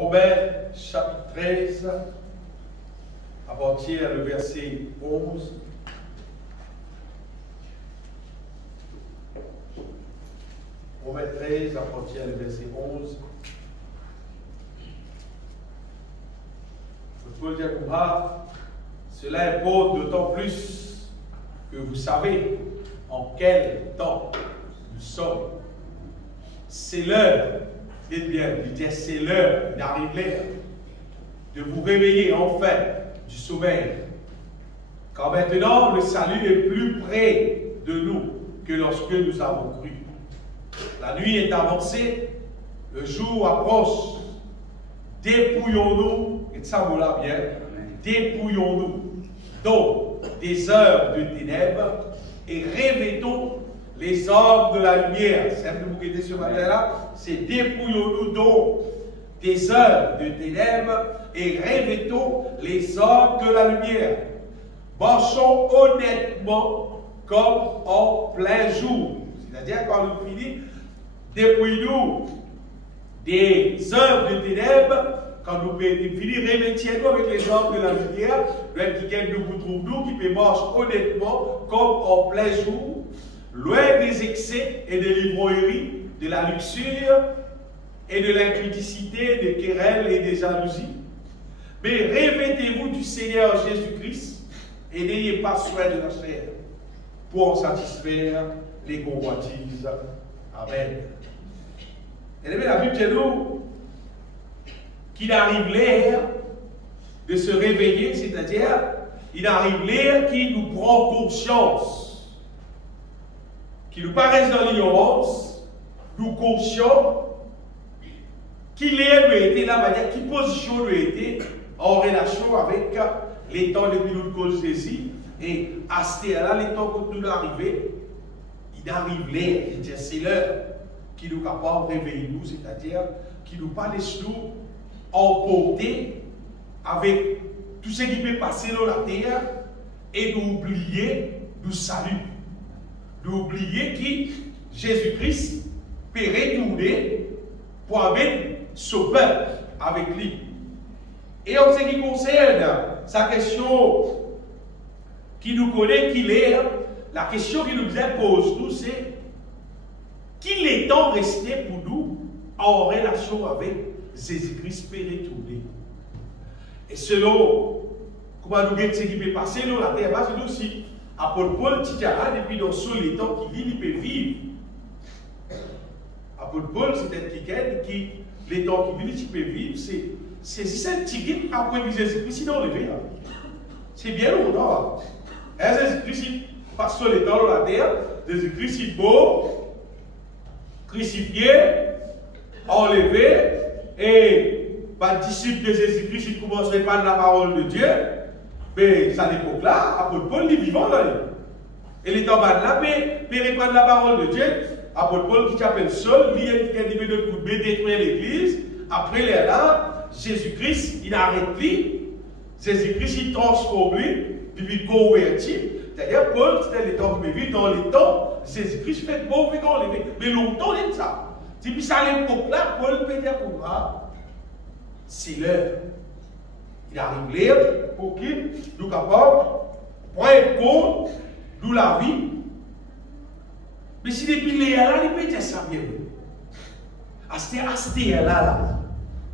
Romains chapitre 13, à partir du verset 11. Romains 13, à partir du verset 11. Je peux dire comme ça, cela importe d'autant plus que vous savez en quel temps nous sommes. C'est l'heure, dites bien, c'est l'heure, il arrive l'heure de vous réveiller enfin du sommeil. Car maintenant, le salut est plus près de nous que lorsque nous avons cru. La nuit est avancée, le jour approche. Dépouillons-nous, et ça vous l'a bien, dépouillons-nous donc des œuvres de ténèbres et revêtons les hommes de la lumière. C'est un peu vous qui êtes sur ma là, c'est dépouillons-nous donc des œuvres de ténèbres et revêtons les hommes de la lumière. Marchons honnêtement comme en plein jour. C'est-à-dire quand nous finissons, dépouillons-nous des œuvres de ténèbres, quand nous finissons, revêtons avec les hommes de la lumière, qui nous trouvons, qui peut marcher honnêtement comme en plein jour, loin des excès et des librairies, de la luxure et de l'impudicité, des querelles et des jalousies. Mais revêtez-vous du Seigneur Jésus-Christ et n'ayez pas soin de la chair pour en satisfaire les convoitises. Amen. Et la Bible dit nous qu'il arrive l'heure de se réveiller, c'est-à-dire il arrive l'heure qui nous prend conscience, qui nous paraît dans l'ignorance, nous conscients qui l'air lui était la manière, qui position lui était en relation avec les temps depuis nous cause Jésus. Et à ce là les temps que nous arrivons, il arrive l'heure, c'est l'heure qui nous capable de réveiller nous, c'est-à-dire qui nous pas laisse nous emporter avec tout ce qui peut passer dans la terre et d'oublier nous salut. D'oublier que Jésus-Christ peut retourner pour amener ce peuple avec lui. Et en ce qui concerne sa question qui nous connaît, qui est, la question qui nous impose, nous, c'est qu'il est temps resté pour nous en relation avec Jésus-Christ peut retourner. Et selon comment nous avons ce qui peut passer dans la terre, c'est nous aussi, apôtre Paul, Titiara, depuis dans les temps qu'il dit, il peut vivre. Apôtre Paul, c'est quelqu'un qui, les temps qu'il dit, il peut vivre, c'est celle qui après Jésus-Christ, il est enlevé. C'est bien longtemps. Jésus-Christ passe sur les temps dans la terre, Jésus-Christ, il est beau, crucifié, enlevé, et les disciples de Jésus-Christ, ils commencent à parler de la parole de Dieu. Mais à l'époque-là, apôtre Paul, il est vivant là. Et les temps là, mais il répand la parole de Dieu. Apôtre Paul qui s'appelle Saul, il a dit de couper, détruire l'église. Après là, Jésus-Christ, il arrête lui. Jésus-Christ, il transforme lui, puis il convertit. D'ailleurs, Paul, c'était les temps qui vivent dans les temps, Jésus-Christ fait beau, fait qu'on l'évêque. Mais longtemps, il est ça. C'est puis ça à l'époque-là, Paul peut dire pour moi, c'est l'heure. Il arrive l'heure pour qu'il nous capable prendre compte de la vie. Mais si depuis l'heure là, il peut dire ça bien. À cette heure-là,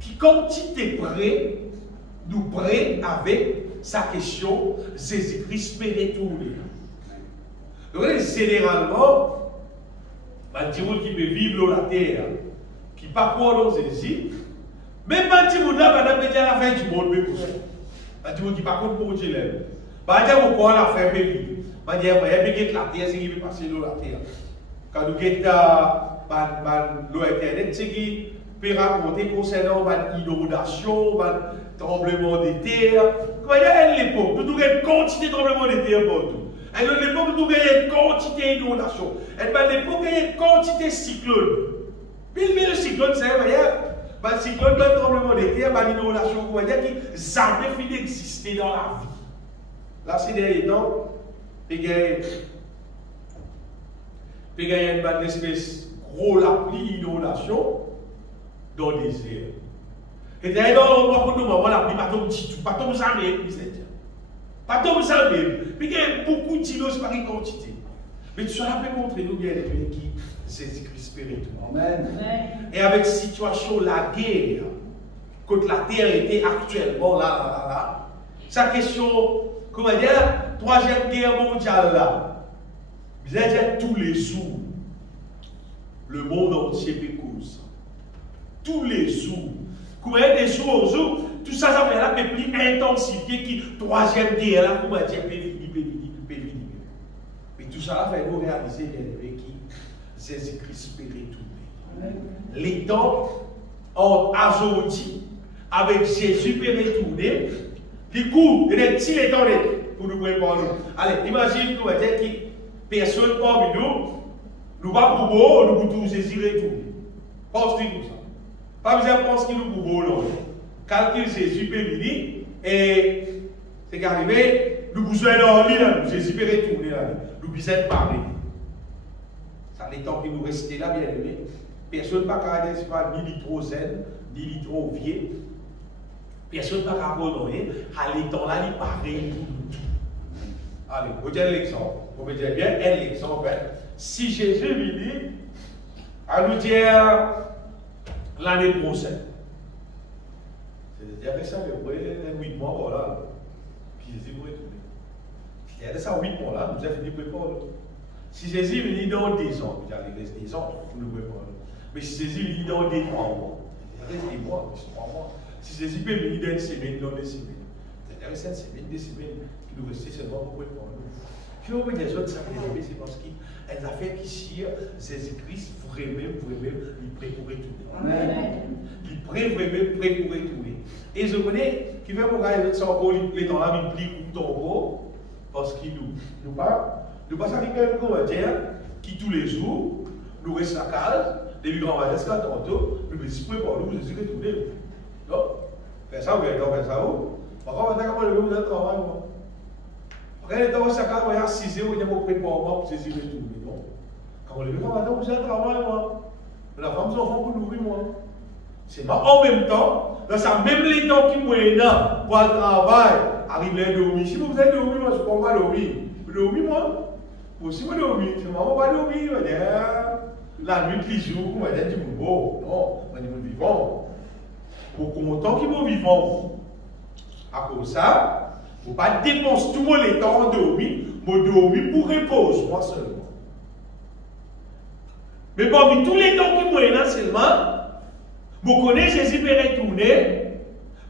qui comme tu es prêt, nous prêt avec sa question, Jésus-Christ peut retourner. Donc, généralement, les gens qui peuvent vivre dans la terre, qui parcourent dans Jésus, même les gens madame peut dire la fin du monde, les gens qui parcourent pour Dieu, les gens qui la fin de vie, les gens qui la terre, c'est qui peut passer dans la terre. Quand nous avons l'Internet, c'est qui peut raconter concernant l'inondation, le tremblement de terre. Comment il y a à l'époque, nous avons une quantité de tremblements de terre partout. À l'époque, nous avons une quantité d'inondation. À l'époque, il y a une quantité de cyclones. Puis le cyclone, c'est un cyclone, un tremblement de terre, une inondation, vous voyez, qui jamais fini d'exister dans la vie. Là, ces derniers temps, il y a une espèce de gros la pluie, inondation dans le désert. Et d'ailleurs, dans l'endroit où nous avons la pluie, pas tombe du tout, pas tombe jamais, pas tombe jamais. Mais il y a beaucoup de dilos par une quantité. Mais tu as pu montrer nous bien les qui Jésus-Christ spirituel. Amen. Et avec situation la guerre, quand la terre était actuellement là. Sa question, comment dire, troisième guerre mondiale là. Vous allez dire tous les jours, le monde entier pécose. Tous les jours. Comment dire des jours au jour, tout ça, ça fait là, mais plus intensifié qui troisième guerre là, comment dire, pévini. Mais tout ça là fait nous réaliser qui Jésus-Christ spirituel. Les temps aujourd'hui, avec Jésus retourné, du coup, il y a des petits temps pour nous préparer. Allez, imagine nous, personne parmi nous va pour beau, nous pour Jésus retourné. Pense-tu tout ça? Pas besoin de penser qu'il nous pour beau, non. Calcule Jésus peut venir, et c'est qu'arrivé, nous besoin d'en Jésus peut retourner là. Nous besoin de parler. Ça, les temps qui nous restent là, bien aimé. Personne ne va pas ni trop zen, ni trop vieux. Personne ne va pas pardonner. À l'étang là, il paraît tout. Allez, vous dites l'exemple. Vous me dites bien, un exemple. Si Jésus vient à nous dire l'année prochaine, c'est-à-dire que ça fait 8 mois, voilà. Puis Jésus va retourner. Il y a de ça 8 mois là, nous avons fini de préparer. Si Jésus vient dans 10 ans, vous avez l'église 10 ans, nous préparons. Mais si Jésus vient dans 3 mois, il reste des mois, 3 mois. Si Jésus peut venir dans une semaine, dans 2 semaines, c'est-à-dire que cette semaine, 2 semaines, qui nous restent seulement pour préparer. Puis on voit des autres, ça c'est parce qu'elles ont fait qu'ici, Jésus-Christ vraiment, il prêt pour retourner. Il prêt vraiment prêt pour retourner. Et je connais, qui fait pour gagner ça encore, les temps là, il plie pour tomber, parce qu'il nous parle. Nous passons avec un Coréen qui tous les jours nous reste à la case, depuis grand-mère jusqu'à tantôt, nous disons pour nous, Jésus retourné. Non? Fais ça ou bien non, fais ça où? Par contre, on a comment le monde travail, moi. Après, dans ce cas, on a 6 heures, on a mon préparation pour Jésus retourné. Non? Quand on le veut, on a un travail, moi. La femme, son enfant pour nourrir, moi. C'est pas en même temps, dans ça, même les temps qui moyennent pour le travail, arrive à dormir. Si vous êtes dormir, moi, je ne peux pas dormir. Vous dormez, moi? Aussi, vous dormez. C'est maman va dormir, la nuit, les jours, on va dire du boulot. Non, on est vivant. Pour content qu'ils vont vivant. À cause de ça, il ne faut pas dépenser tout le temps en dormir, mais dormir pour repose, moi seulement. Mais parmi tous les temps qui moyennent seulement, vous connaissez Jésus peut retourner,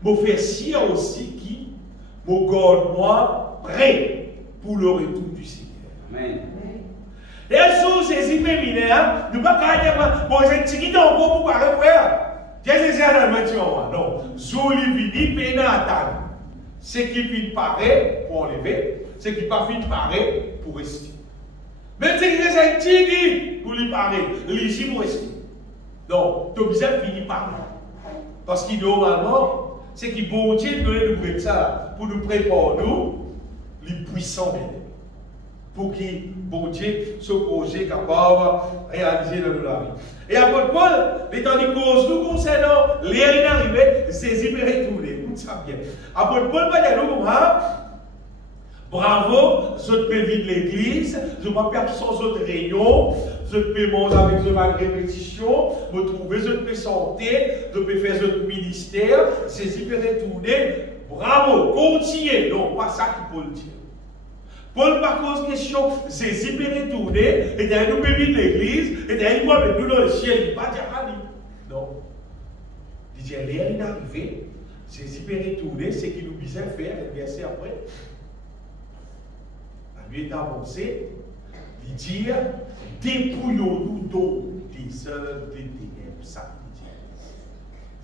vous faire sire aussi qui, vous garde-moi prêt pour le retour du Seigneur. Amen. Et sous Jésus peut venir, nous ne pouvons pas dire, bon, j'ai dit qu'il encore pour parler, frère. Jésus a dit, non, sous lui vini, peine à attendre. Ce qui finit paraît pour enlever, ce qui pas finit paraît pour rester. Même si c'est un tigre pour lui parler, l'ici pour rester. Donc, tu observes finit par là. Parce qu'il normalement, c'est qu'il bon Dieu donner nous ça pour nous préparer nous, les puissants pour qu'il bon Dieu ce projet capable de réaliser dans la vie. Et après Paul, l'étant de cause nous concernant les arrivés, Jésus peut retourner. Écoute ça bien. Après Paul va dire nous bravo, je peux vivre l'église, je ne peux pas sans autre réunion, je peux manger avec ma répétition, me trouver, je peux santé, je peux faire votre ministère, Jésus peut retourner. Bravo, continuez. Non, pas ça qui Paul dit. Paul, par cause question, Jésus peut retourner, et d'ailleurs nous peut vivre l'église, et d'ailleurs nous avec nous dans le ciel, il ne va pas dire non. Il dit, l'air est arrivé, Jésus peut retourner, ce qu'il nous disait faire, le verset après. Lui est avancé, il dit, dépouillons-nous donc des œuvres des ténèbres, ça veut dire.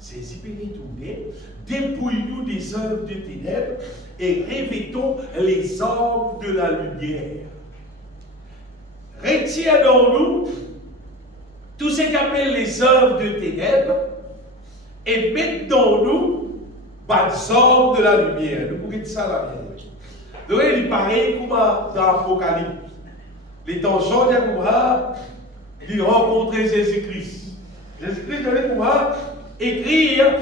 Jésus peut retourner, dépouillons-nous des œuvres des ténèbres et revêtons les armes de la lumière. Retirons-nous tout ce qu'appelle les œuvres de ténèbres et mettons-nous les armes de la lumière. Nous pouvons dire ça la lumière. Donc, il paraît comme dans l'Apocalypse. Les temps changent il rencontrait Jésus-Christ. Jésus-Christ donnait pour écrire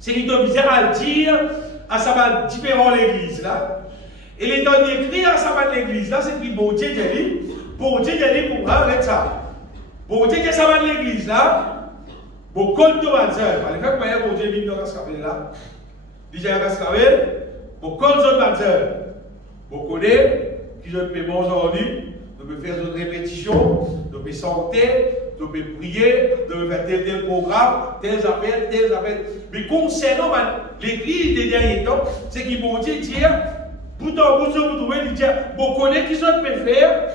C'est qu'il doit bien à le dire à sa différents l'église là. Et les temps d'écrire à sa l'église là, c'est que bon Dieu dit, pour arrête ça. Bon Dieu que ça va l'église là, bon compte de Banzer. Allez faire quoi bon Dieu vient dans Cascavel là. Déjà à Cascavel, bon compte de Banzer. Bon connaît qui je peux bon aujourd'hui, de me faire une répétition, de me santé, de me prier, de me faire tel programme, tels appels. Mais concernant l'église des derniers temps, c'est qu'ils vont dire, pourtant, vous trouvez, ils disent, vous connaissez qui ça peut faire.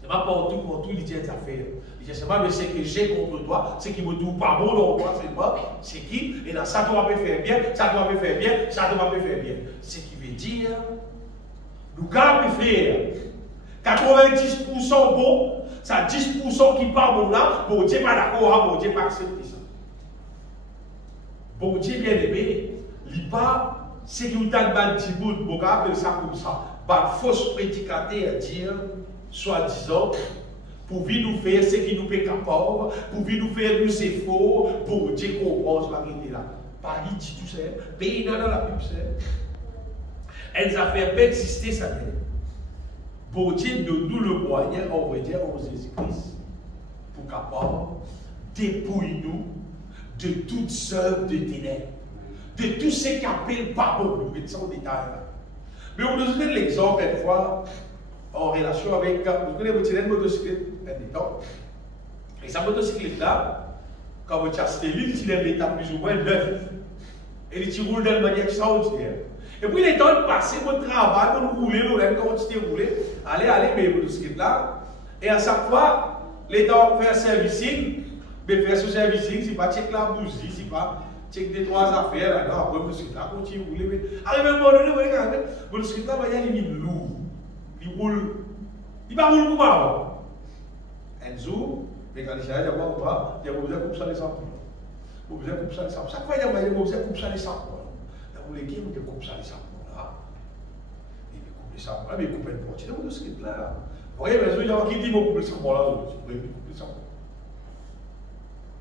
C'est pas pour tout, ils disent des affaires. Ils disent, c'est pas mais c'est que j'ai contre toi, c'est qui me trouve pas bon dans toi, c'est moi, c'est qui, et là, ça doit me faire bien, ça doit me faire bien, ça doit me faire bien. Ce qui veut dire, nous avons faire 90% bon, ça 10% qui pas bon là, bon Dieu pas d'accord, bon Dieu pas accepter ça. Bon Dieu bien aimé, il pas, c'est qu'il y a un petit bout, on va appeler ça comme ça, par fausse prédicateur dire, soi-disant, pour nous faire ce qui nous fait capable, pour nous faire nous efforts, pour Dieu comprendre la vérité là. Paris dit tout ça, pays dans la Bible, elles ont fait exister ça. Pour Dieu de nous le moyen, on va dire, en Jésus-Christ, pour capable dépouiller nous de toutes œuvres de ténèbres, de tout ce qui appelle pardon. Nous mettons en détail là. Mais on nous donne l'exemple une fois en relation avec, vous connaissez une motocyclette un temps. Et sa motocyclette là, quand vous achetez l'île, il est l'état plus ou moins neuf. Et il roule de manière extraordinaire. Et puis, les temps de passer votre travail, vous roulez, vous continuez à rouler, allez, mais vous êtes là. Et à chaque fois, les temps de faire servicing, mais faire ce servicing, c'est pas check la bougie, c'est pas check des trois affaires, là, après, vous êtes là, continuez à rouler. Mais arrivé à un moment donné, vous êtes là, il est lourd. Il roule, il va rouler pour moi. Un jour, mais quand il s'arrête à voir ou pas, il y a besoin de couper ça les samples. Vous besoin de couper ça les samples. Chaque fois, il y a besoin de couper ça les samples. Vous les guillemets, vous coupez ça les samples là. Et vous coupez les samples là, mais vous coupez une partie de ce qui est là. Vous voyez, mais il y a qui dit, vous coupez les samples là, vous pouvez couper les samples.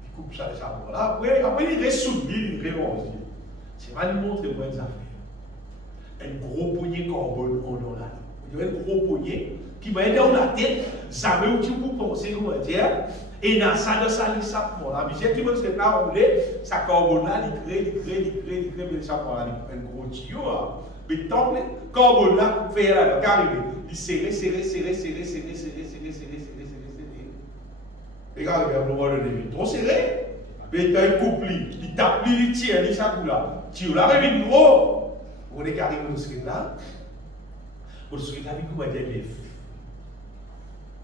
Il coupe ça les samples là. Après, il reste soutenu, il reste. C'est mal montrer moi des affaires. Un gros poignet carbone en dans la il y a un gros poignet qui va aider dans la tête, ça veut dire vous pensez, comment dire, et dans ça, les samples là. Mais si tu veux se faire rouler, ça carbone là, il crée, mais les samples là, un gros tuyau, mais tant que carbone là, fait là, carrément, il serré. Regarde, le moment donné, trop serré, mais il a un couple, il tape, il tire, il s'accroule là. Tu l'as remis gros, on est carrément dans ce là. Vous savez, la vie comment elle élève.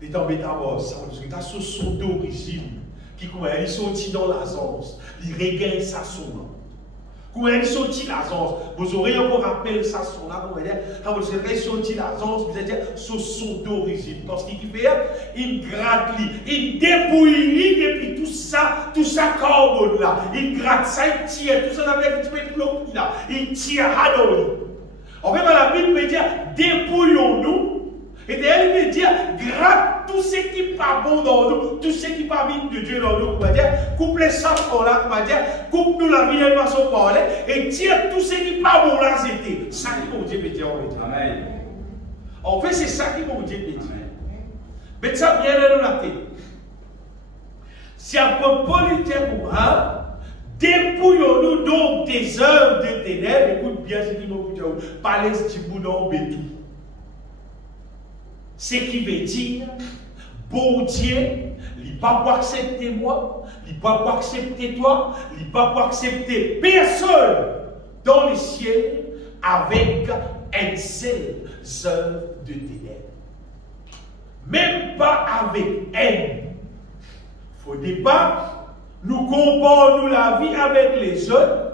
Les temps métamorphes, vous savez, ce son d'origine qui comment elle est sortie dans l'azance, il regagne sa son. Comment elle est sortie l'azance, vous aurez encore rappelé sa son là, vous dire, quand vous serez sorti l'azance, vous allez dire ce son d'origine. Parce qu'il fait, il gratte, il dépouille depuis tout ça carbone là, il gratte ça, il tire, tout ça avec un petit peu de bloc là, il tire à l'eau. En fait, la Bible veut dire, dépouillons-nous. Et elle veut dire, gratte tout ce qui n'est pas bon dans nous, tout ce qui n'est pas bien de Dieu dans nous, on va dire, coupe les samples là, on va dire, coupe-nous la vie de façon parler, et tire tout ce qui n'est pas bon là, c'était. Ça qui mon Dieu veut dire, on va dire. Amen. En fait, c'est ça qui mon Dieu veut dire. Mais ça vient dans la tête. Si un peu politique ou un, dépouillons-nous donc des œuvres de ténèbres. Écoute bien ce qui nous dit. Palestine-Boudon Bétou. Ce qui veut dire, bon Dieu, il ne va pas accepter moi, il ne va pas accepter toi, il ne va pas accepter personne dans le ciel avec un seul œuvre de ténèbres. Même pas avec haine. Il ne faut pas. Nous comparons la vie avec les autres,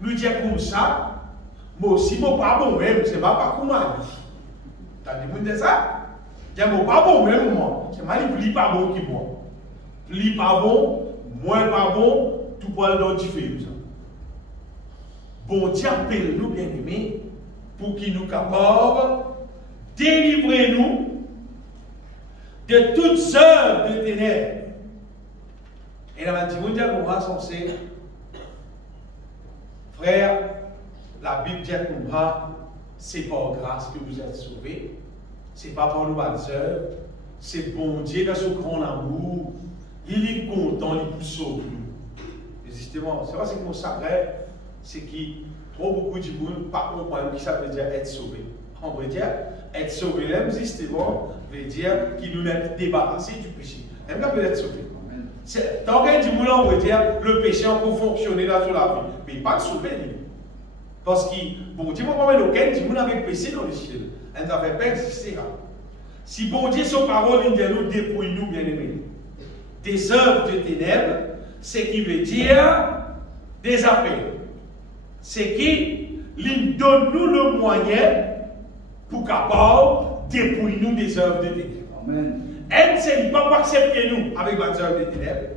nous disons comme ça, moi aussi, je ne suis pas bon même, c'est pas comme moi. Tu as dit ça? Je ne suis pas bon même, moi. C'est mal, il n'est pas bon qui moi. Il n'est pas bon, moins pas bon, tout pour le différent. Bon Dieu appelle nous, bien aimés, pour qu'il nous capable de délivrer nous de toutes œuvres de ténèbres. Et là, on va dire qu'on va censé Frère, la Bible dit comme ça, c'est par grâce que vous êtes sauvés. Ce n'est pas par nos bonnes œuvres. C'est bon Dieu dans son grand amour. Il est content, il nous sauve. Et justement, c'est pas ce qu'on s'arrête, c'est qu'il trop beaucoup de monde pas comprendre ce que ça veut dire être sauvé. On veut dire être sauvé, là, justement, veut dire qu'il nous est débarrassé du péché. Même là, peut être sauvé. Tant qu'il y a du monde, on veut dire le péché peut fonctionner dans la vie. Mais il n'est pas sauvé, lui. Parce que, bon Dieu, moi, aucun du monde avec péché dans le ciel. Elle n'avait pas existé là. Si bon Dieu, son parole, il dit nous dépouille-nous, bien aimés. Des œuvres de ténèbres, c'est qui veut dire des affaires. C'est qui donne nous le moyen pour capable dépouiller nous des œuvres de ténèbres. Amen. Elle, c'est pas pour accepter nous avec les œuvres de ténèbres.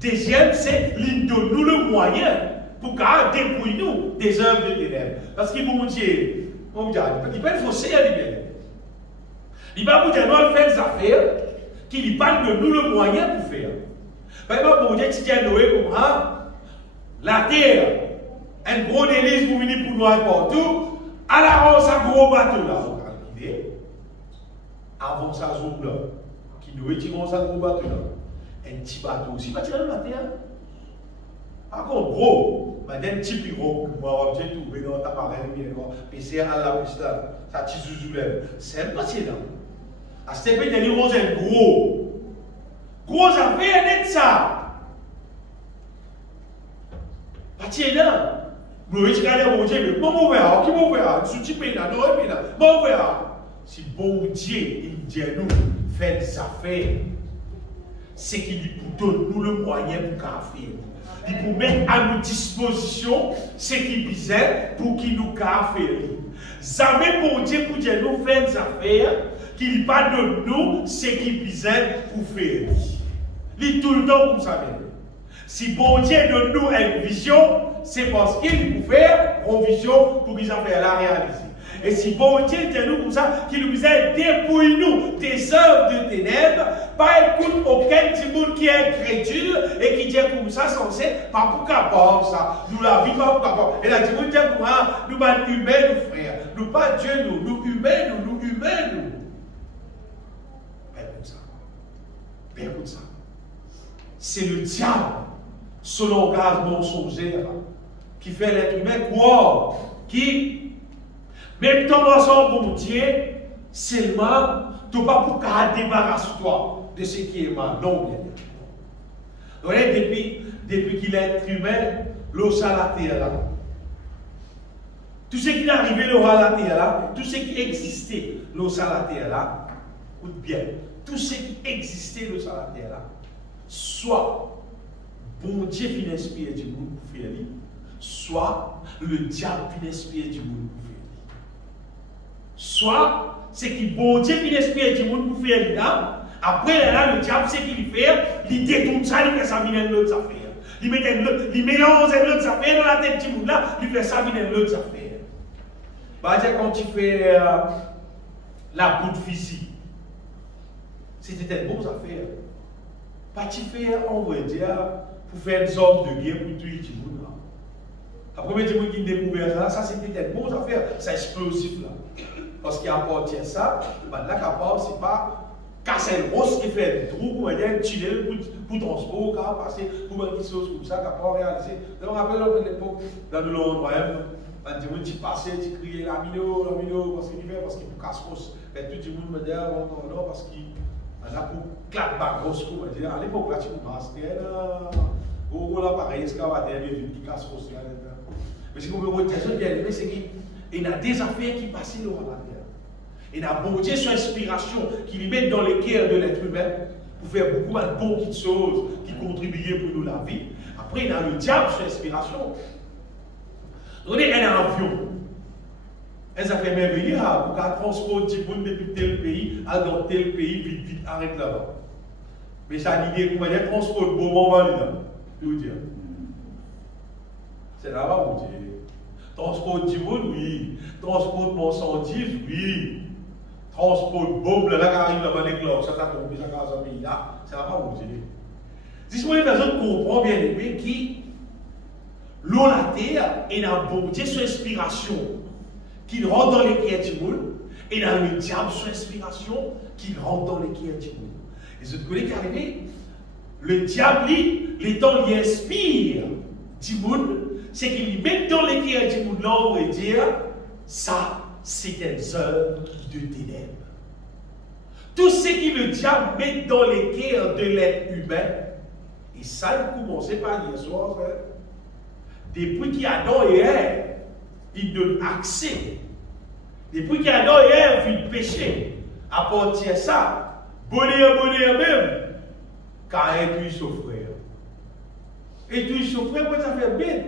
Deuxième, c'est donne nous le moyen pour dépouiller nous des œuvres de ténèbres. Parce que bon Dieu, il peut fausser à lui-même. Il va vous dire, nous faire des affaires qu'il parle de nous le moyen pour faire. Par exemple, bon Dieu, tu dis à Noé comme ça, la terre, un gros délice pour venir pour nous partout, à la rose, un gros bateau là, vous calculez, avant ça, zoom là, qui Noé tire un gros bateau là, un petit bateau aussi, pas tirer dans la terre. Par contre, gros, un petit pirogue, moi, j'ai trouvé dans ta marée, mais c'est à la piste là, ça tire sous l'aile, c'est pas tirer là. À cette époque, il y a un gros. Gros affaire net ça. Pas tiens là. Vous voyez, regardez mon Dieu, mais bon, mon verra, qui mon verra, sous-ti pénal, non, pénal, bon verra. Si bon Dieu, il dit à nous, faites des affaires, c'est qu'il donne nous le moyen pour faire. Il vous met à notre disposition ce qu'il disait pour qu'il nous fasse. Jamais bon Dieu pour dire nous faire des affaires. Qu'il pas de nous ce qu'il disait pour faire. Il tout le temps comme ça. Si bon Dieu donne nous une vision, c'est parce qu'il peut faire une vision pour qu'il affaires la réaliser. Et si bon Dieu dit nous comme ça, qu'il nous disait dépouille nous des œuvres de ténèbres, pas écoute aucun petit monde qui est incrédule et qui dit comme ça, censé, pas pour capable ça. Nous la vie pas pour capable. Et là, tu veux dire pour moi, nous pas humains, nous frères. Nous pas Dieu, nous humains, nous humains, nous. Écoute ça. C'est le diable, ce langage mensonger, qui fait l'être humain croire, qui, même ton ensemble, bon Dieu, seulement, tu n'as pas pour débarrasser toi de ce qui est mal. Non, bien. Voyez, depuis qu'il est être humain, l'eau à la terre là. Tout ce qui est arrivé l'eau à la terre là, tout ce qui existait l'eau à la terre là, écoute bien. Tout ce qui existait dans la terre là, soit bon Dieu finit inspiré du monde pour faire lui, soit le diable finit inspiré du monde pour faire lui. Soit c'est qui bon Dieu finit inspiré du monde pour faire lui là, après là, le diable c'est qu'il fait, il détourne ça, il fait ça venir l'autre affaire. Il mélange l'autre affaire dans la tête du monde là, il fait ça venir l'autre affaire. Bah dire quand tu fais la boute physique. C'était une bonne affaire. Pas tu faire, on va dire, pour faire des ordres de guerre pour tuer tout le monde. La première fois qui découvert ça, c'était une bonne affaire. C'est explosif là. Parce qu'il appartient ça, là, capable, c'est pas casser le rose qui fait un trou, pour dire, tunnel pour transport, car passer pour faire des choses comme ça, capable réaliser. Je me rappelle à l'époque, dans le Londres, quand tu passais, tu criais la mino, parce qu'il faut casse-rose. Tout le monde me dit, non, parce qu'il là pour claque bagos, comme on dit, à l'époque là tu commences, au l'appareil excavateur, il y a casse social. Mais ce qu'on veut dire, c'est qu'il y a des affaires qui passent là à la terre. Il y a bon Dieu son inspiration qui lui met dans les cœurs de l'être humain pour faire beaucoup de bonnes choses qui contribuent pour nous la vie. Après, il y a le diable son inspiration. Regardez un avion. Elles ont fait merveilleux pour qu'elle transporte du monde depuis tel pays, à dans tel pays, vite, arrête là-bas. Mais ça l'idée, comment dire, transporte bon moment là. Je veux dire. C'est là-bas, vous dites. Transporte du monde, oui. Transporte marchandises, oui. Transporte bombe, là, qui arrive là-bas, les cloques, ça t'a tombé, ça casse un pays là. C'est là-bas, vous dites. Dis-moi, les personnes comprennent bien aimé qui l'eau, la terre, et dans bon Dieu son inspiration, qui rentre dans les cœurs du monde, et dans le diable son inspiration, qui rentre dans les cœurs du monde. Et ce que vous arrivé, le diable, les temps, il inspire du monde, c'est qu'il met dans les cœurs du monde, là, on va dire, ça, c'est des œuvres de ténèbres. Tout ce que le diable met dans les cœurs de l'être humain, et ça, il commence par hier soir, hein. Depuis qu'il y a dans hier, il donne accès. Depuis qu'il y a dans hier, il fait péché. À partir de ça, bonheur même, car il souffrir. Et tout souffrir, ça fait bien.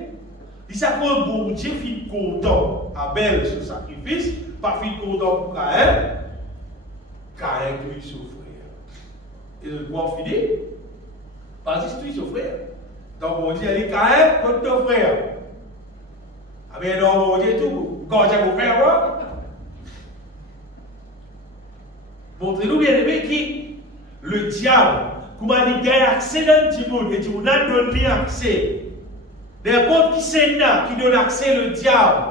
Il s'accorde bon Dieu, il content. Abel, ce sacrifice, pas fin content pour Caïn. Caïn, tout souffrir. Et le droit fini, parce que tout souffrir. Donc, on dit, allez, Caïn, contre ton frère. Ah bien, non, on dit tout. Quand j'ai mon frère, montrez-nous bien aimé qui le diable, comme il dit, accès dans le monde, et tu n'a donné accès. N'importe qui c'est là qui donne accès le diable.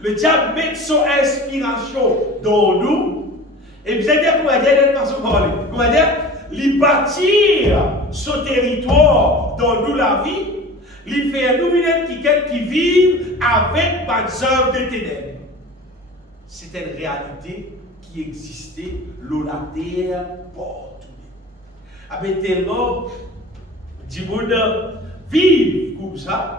Le diable met son inspiration dans nous. Et vous allez dire, comment dire, d'une façon parler. Comment dire? Il bâtir ce territoire dans nous la vie. Il fait nous qui vivent avec des œuvres de ténèbres. C'est une réalité qui existait, l'eau, la terre, partout. Avec tellement du monde vivre comme ça.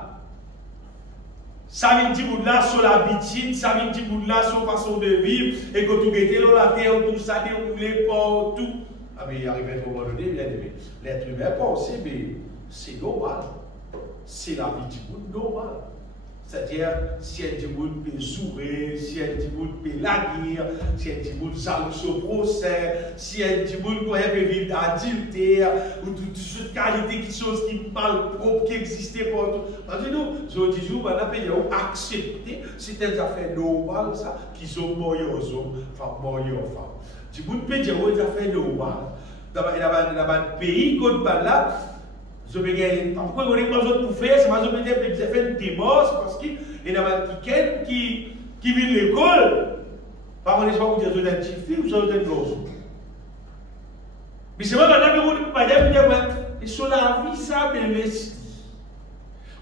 Ça veut dire que là, sur l'habitude, ça veut dire que là, sur la façon de vivre, et que tout était dans la terre, tout ça déroulé partout. Ah, mais il arrive à un moment donné, bien aimé, l'être humain pense, mais c'est normal. C'est la vie du monde normal. C'est-à-dire, si un monde peut sourire, si un monde peut laguer, si un monde salue son procès, si un monde peut vivre d'adultère, ou toutes ces qualités qui sont qui malpropres, qui existent partout. Parce que nous, je dis, on a accepté, c'est des affaires normales, ça, qui sont mariés aux hommes, enfin, mariés aux femmes. Du monde peut dire, des affaires normales. Dans un pays comme là, je vais gagner. Pourquoi on n'est pas autres pour faire? C'est parce que je vais faire une démence parce qu'il y a quelqu'un qui vit de l'école. Par contre, je ne sais pas vous dire que vous êtes un petit fille ou vous êtes un garçon. Mais c'est vrai que vous ne pouvez pas dire que sur la vie, ça me laisse.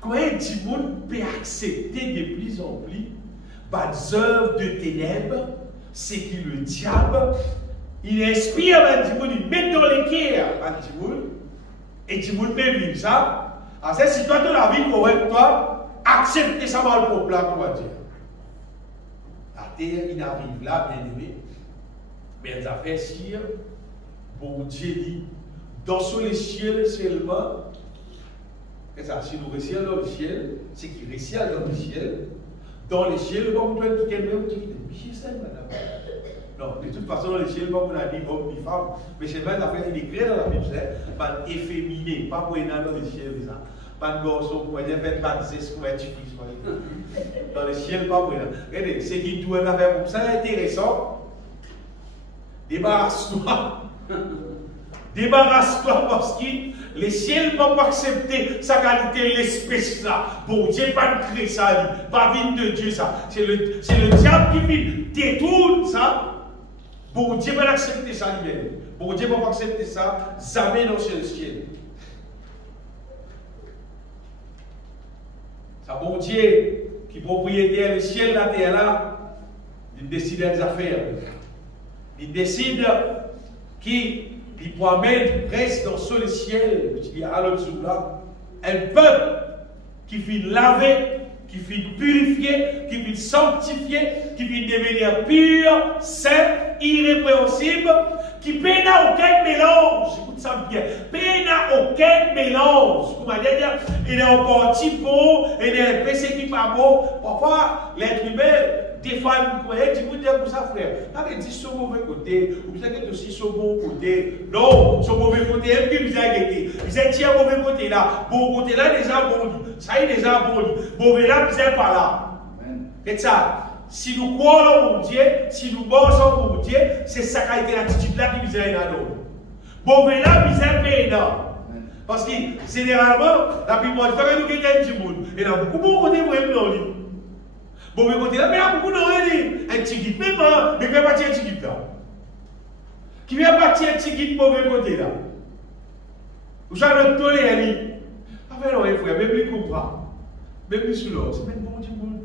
Comment est-ce que le monde peut accepter de plus en plus des œuvres de ténèbres? C'est que le diable, il inspire le monde, il met dans les cœurs le monde. Et tu peux vivre ça. Alors, si toi, tu as la vie correcte, toi, accepte ça mal pour plat, on va dire. La terre, il arrive là, bien aimé. Mais ça fait sire, bon Dieu dit, dans sur les ciels seulement, et ça, si nous réussissons dans le ciel, c'est qu'il réussit dans le ciel. Dans les ciels, on peut dire qu'il y a même qui est madame. Non, de toute façon, dans les ciels, comme on a dit, homme ni femme, mais c'est vrai, il est écrit dans la Bible, pas efféminé, pas pour aller dans les ciels, ça. Pas de garçon, pour aller faire baptiser, ce qu'on va être dans les ciels, pas pour aller. Regardez, c'est qui doit faire comme ça, intéressant. Débarrasse-toi. Débarrasse-toi parce que les ciels ne vont pas accepter sa qualité, l'espèce là. Bon Dieu, pas créer ça, pas vite de Dieu ça. C'est le diable qui vient détourne ça. Bon Dieu va accepter ça lui-même. Bon Dieu va pas accepter ça, jamais dans le ciel. Ça, bon Dieu, qui propriétaire le ciel, la terre là, il décide des affaires. Il décide qu'il promène presque dans ce ciel, il y a à l'autre là, un peuple qui finit laver, qui finit purifier, qui finit sanctifier, qui finit devenir pur, saint, irrépréhensible, qui peine à aucun mélange. Écoute ça bien. Peine à aucun mélange. Comment dire, il est en partie beau, il est un péché qui n'est pas beau. Parfois, l'être humain, des fois, vous croyez, tu vous dis comme ça, frère. Quand il dit son mauvais côté, vous avez aussi son bon côté. Non, son mauvais côté, il vous a gâté. Vous êtes tiens mauvais côté là. Bon côté là, déjà bon. Ça y est, déjà bon. Mauvais là, vous n'êtes pas là. C'est ça. Si nous croyons en Dieu, si nous bossons pour Dieu, c'est ça qui a été l'attitude là qui nous a dans nous. Mauvais là, vous êtes pédant. Parce que généralement, la Bible dit que nous quelqu'un du monde. Et là, beaucoup de côté, vous avez dans lui. Bon, mais côté là, mais il y a beaucoup de un petit guide, même, mais il va partir un petit guide là. Qui vient partir un petit guide mauvais côté là. Vous avez le toléré. Ah, mais non, frère, même lui comprend. Même lui sous l'eau, c'est même bon du monde.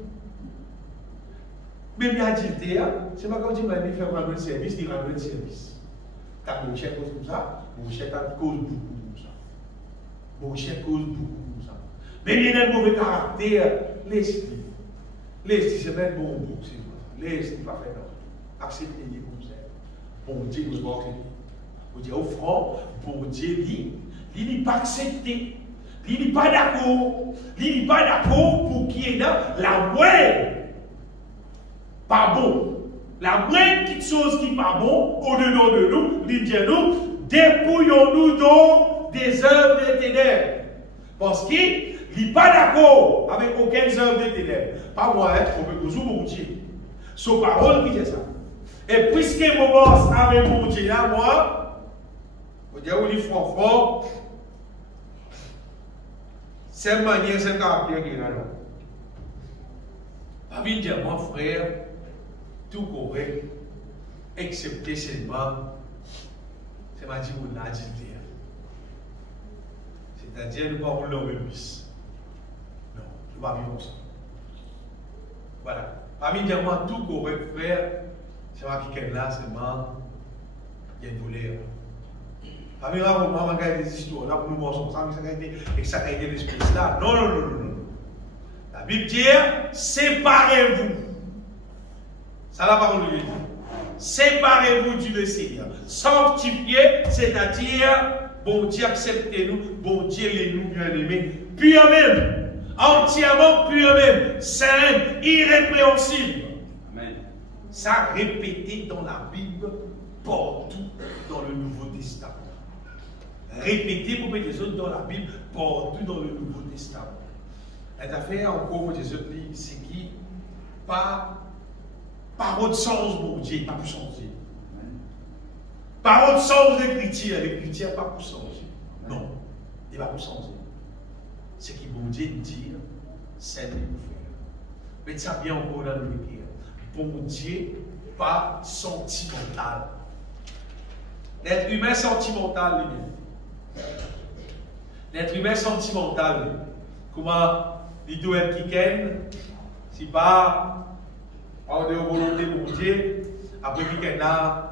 Même il a dit, c'est pas quand il m'a dit faire rendre le service, il rend le service. T'as mon chef cause comme ça, mon chef a cause beaucoup comme ça. Mon chef cause beaucoup comme ça. Mais il y a un mauvais caractère, l'esprit. L'esprit, c'est même bon bout, c'est ça. L'esprit pas faire non. Accepter les conseils. Bon Dieu nous va accepter. Bon Dieu offrant, bon Dieu dit, il n'est pas accepté. Il n'est pas d'accord. Il n'est pas d'accord pour qu'il y ait dans la moelle. Pas bon. La moindre petite chose qui n'est pas bon, au-dedans de nous, il dit nous, dépouillons-nous donc des œuvres des ténèbres. Parce qu'il n'est pas d'accord avec aucune œuvre des ténèbres. Pas moi, on peut toujours mon Dieu. Son parole qui dit ça. Et puisque mon boss avec mon Dieu là, moi, on dit où il faut fort, c'est une manière, c'est un caractère qui est là. Pas bien dire, mon frère, tout correct, excepté seulement, c'est ma dit on a dit. C'est-à-dire, nous ne pouvons pas rouler au même bis. Non, nous ne pouvons pas vivre comme ça. Voilà. Parmi les diamants, tout correct, frère, c'est moi qui est là, seulement, il y a une douleur. Parmi les diamants, on va des histoires, là, pour nous voir ça, et ça a été l'esprit là. Non, non, non, non, non. La Bible dit, séparez-vous. Ça, la parole de Dieu. Séparez-vous du Seigneur. Sanctifiez, c'est-à-dire, bon Dieu, acceptez-nous, bon Dieu, les nous bien-aimés, pur même, entièrement pur même, saint, irrépréhensible. Amen. Ça répété dans la Bible, partout dans le Nouveau Testament. Répété pour mettre les autres dans la Bible, partout dans le Nouveau Testament. Et d'affaire, encore, les autres livres, c'est qui, par autre sens, bon Dieu, pas pour changer. Par autre sens l'écriture n'a pas pour changer. Non, il va pour changer. Ce qui bon Dieu dit, c'est de nous faire. Mais ça vient encore dans le cœur. Bon Dieu, pas sentimental. L'être humain sentimental, lui-même. L'être humain sentimental, lui. Comment il doit être qui si pas en de volonté de Dieu, après qu'il a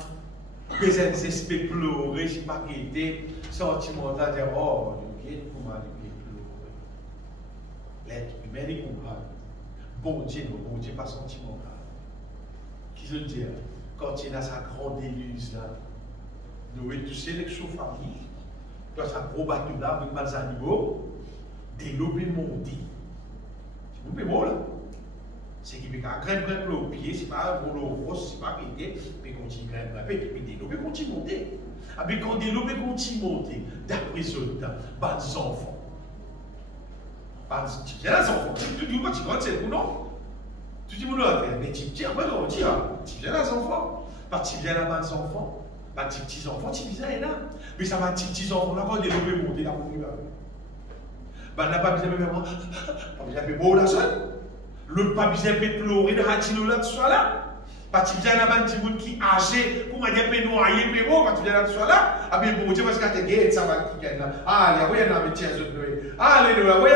besoin de s'espérer, si pas qu'il était sentimental, dire oh, je quitte pour m'aller pleurer. L'être humain, il comprend. Bon Dieu, pas sentimental. Qui se dit, quand il a sa grande éluse là, nous avons tous les famille, dans sa gros bateau là, avec des animaux, des lobes montés. Vous pouvez voir là. C'est qui peut grimper au pied, c'est pas un rouleau rose, c'est pas quitter, mais continue à grimper, puis des lobes continuent à monter. Mais quand des lobes continuent à monter, d'après ce temps, pas des enfants. Pas des enfants. Tu dis, tu crois que c'est non? Tu dis, mais tu dis, après, on dit, tu viens les enfants. Pas tu viens là, des enfants. Pas de petits enfants, tu viens là. Mais ça va, petits enfants, là, quand des lobes monter, là, on y va. Ben, n'a pas besoin de faire, pas besoin de beau là, seul. L'autre pas besoin de pleurer de ratino là, tu sois là. Pas tu viens là, petit monde qui âgé, pour me dire, peut noyer, mais bon, quand tu viens là, tu sois là. Ah, bien, bon Dieu, parce que tu es ça va qui gagne là. Ah, il y a un petit autres. Alléluia, oui,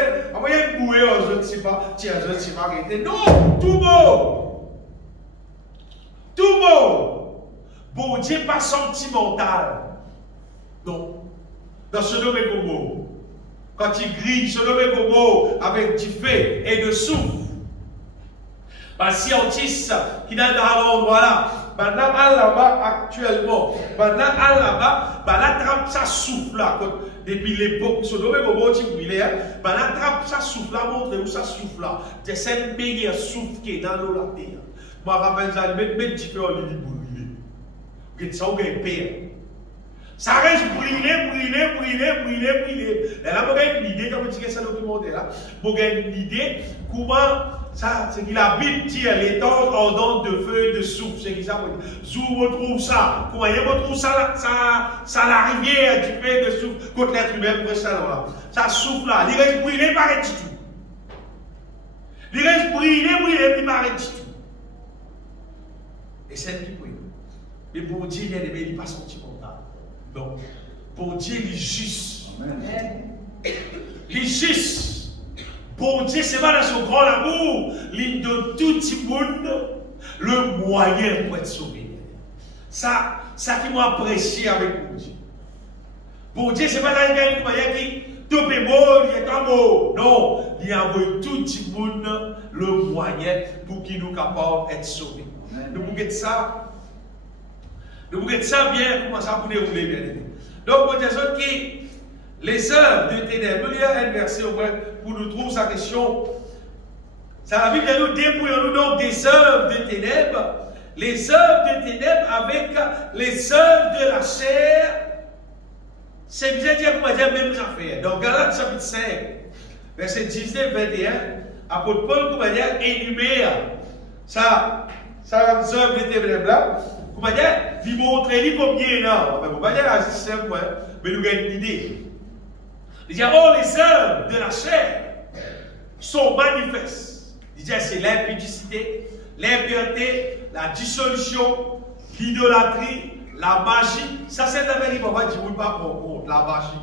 il y a un boué aux autres, c'est pas, tiens, aux autres, c'est pas arrêté. Non, tout beau. Tout beau. Bon Dieu, pas sentimental. Non. Dans ce domaine comme quand il grille ce nommé gobo avec du feu et de souffle. Un scientiste qui est dans l'endroit là, là-bas actuellement, là-bas, l'attrape ça souffle là. Depuis l'époque, ce nommé gobo qui brûlait, l'attrape ça souffle là, montre où ça souffle là. C'est cette meilleure souffle qui est dans l'eau la terre. Moi, je rappelle ça, mettre du feu en ligne brûler. Vous ça, vous avez peur. Ça reste brûler. Et là, vous avez une idée, quand vous dites que c'est documentaire là, vous avez une idée comment ça, c'est que la Bible dit les temps ardents de feu et de souffle. C'est qui ça vous dit? Où on trouve ça? Comment il retrouve ça, la rivière du feu et de souffle contre l'être humain pour ça là. Ça souffle là, il reste brûlé par du tout. Il reste briller, puis m'arrête du tout. Et c'est qui prie. Mais pour Dieu, bien aimé, il n'est pas sorti comme ça. Non. Pour Dieu, il est juste. Il est juste. Pour Dieu, c'est pas dans son grand amour. Il donne tout le monde le moyen pour être sauvé. Ça qui m'a apprécié avec Dieu. Pour Dieu, c'est pas dans le moyen qui tout est beau, il est comme beau. Non, il a envoyé tout le monde le moyen pour qu'il nous capable d'être sauvés. Nous bouquets ça. Nous bouquets ça bien, comment ça pour dérouler bien. Donc, pour dire que les œuvres de ténèbres, nous lisons un verset au moins pour nous trouver sa question. Ça la Bible nous débrouillons donc des œuvres de ténèbres, les œuvres de ténèbres avec les œuvres de la chair. C'est bien dire qu'on va dire même affaire. Dans Galates chapitre 5, verset 19-21, apôtre Paul, qu'on va dire, énumère ça œuvre de ténèbres là. Qu'on va dire, il montre combien là. On va dire à 6 points, mais nous avons une idée. Il dit, oh, les œuvres de la chair sont manifestes. Il dit, c'est l'impudicité, l'impureté, la dissolution, l'idolâtrie, la magie. Ça, c'est la vérité, papa, tu ne peux pas prendre compte, la magie.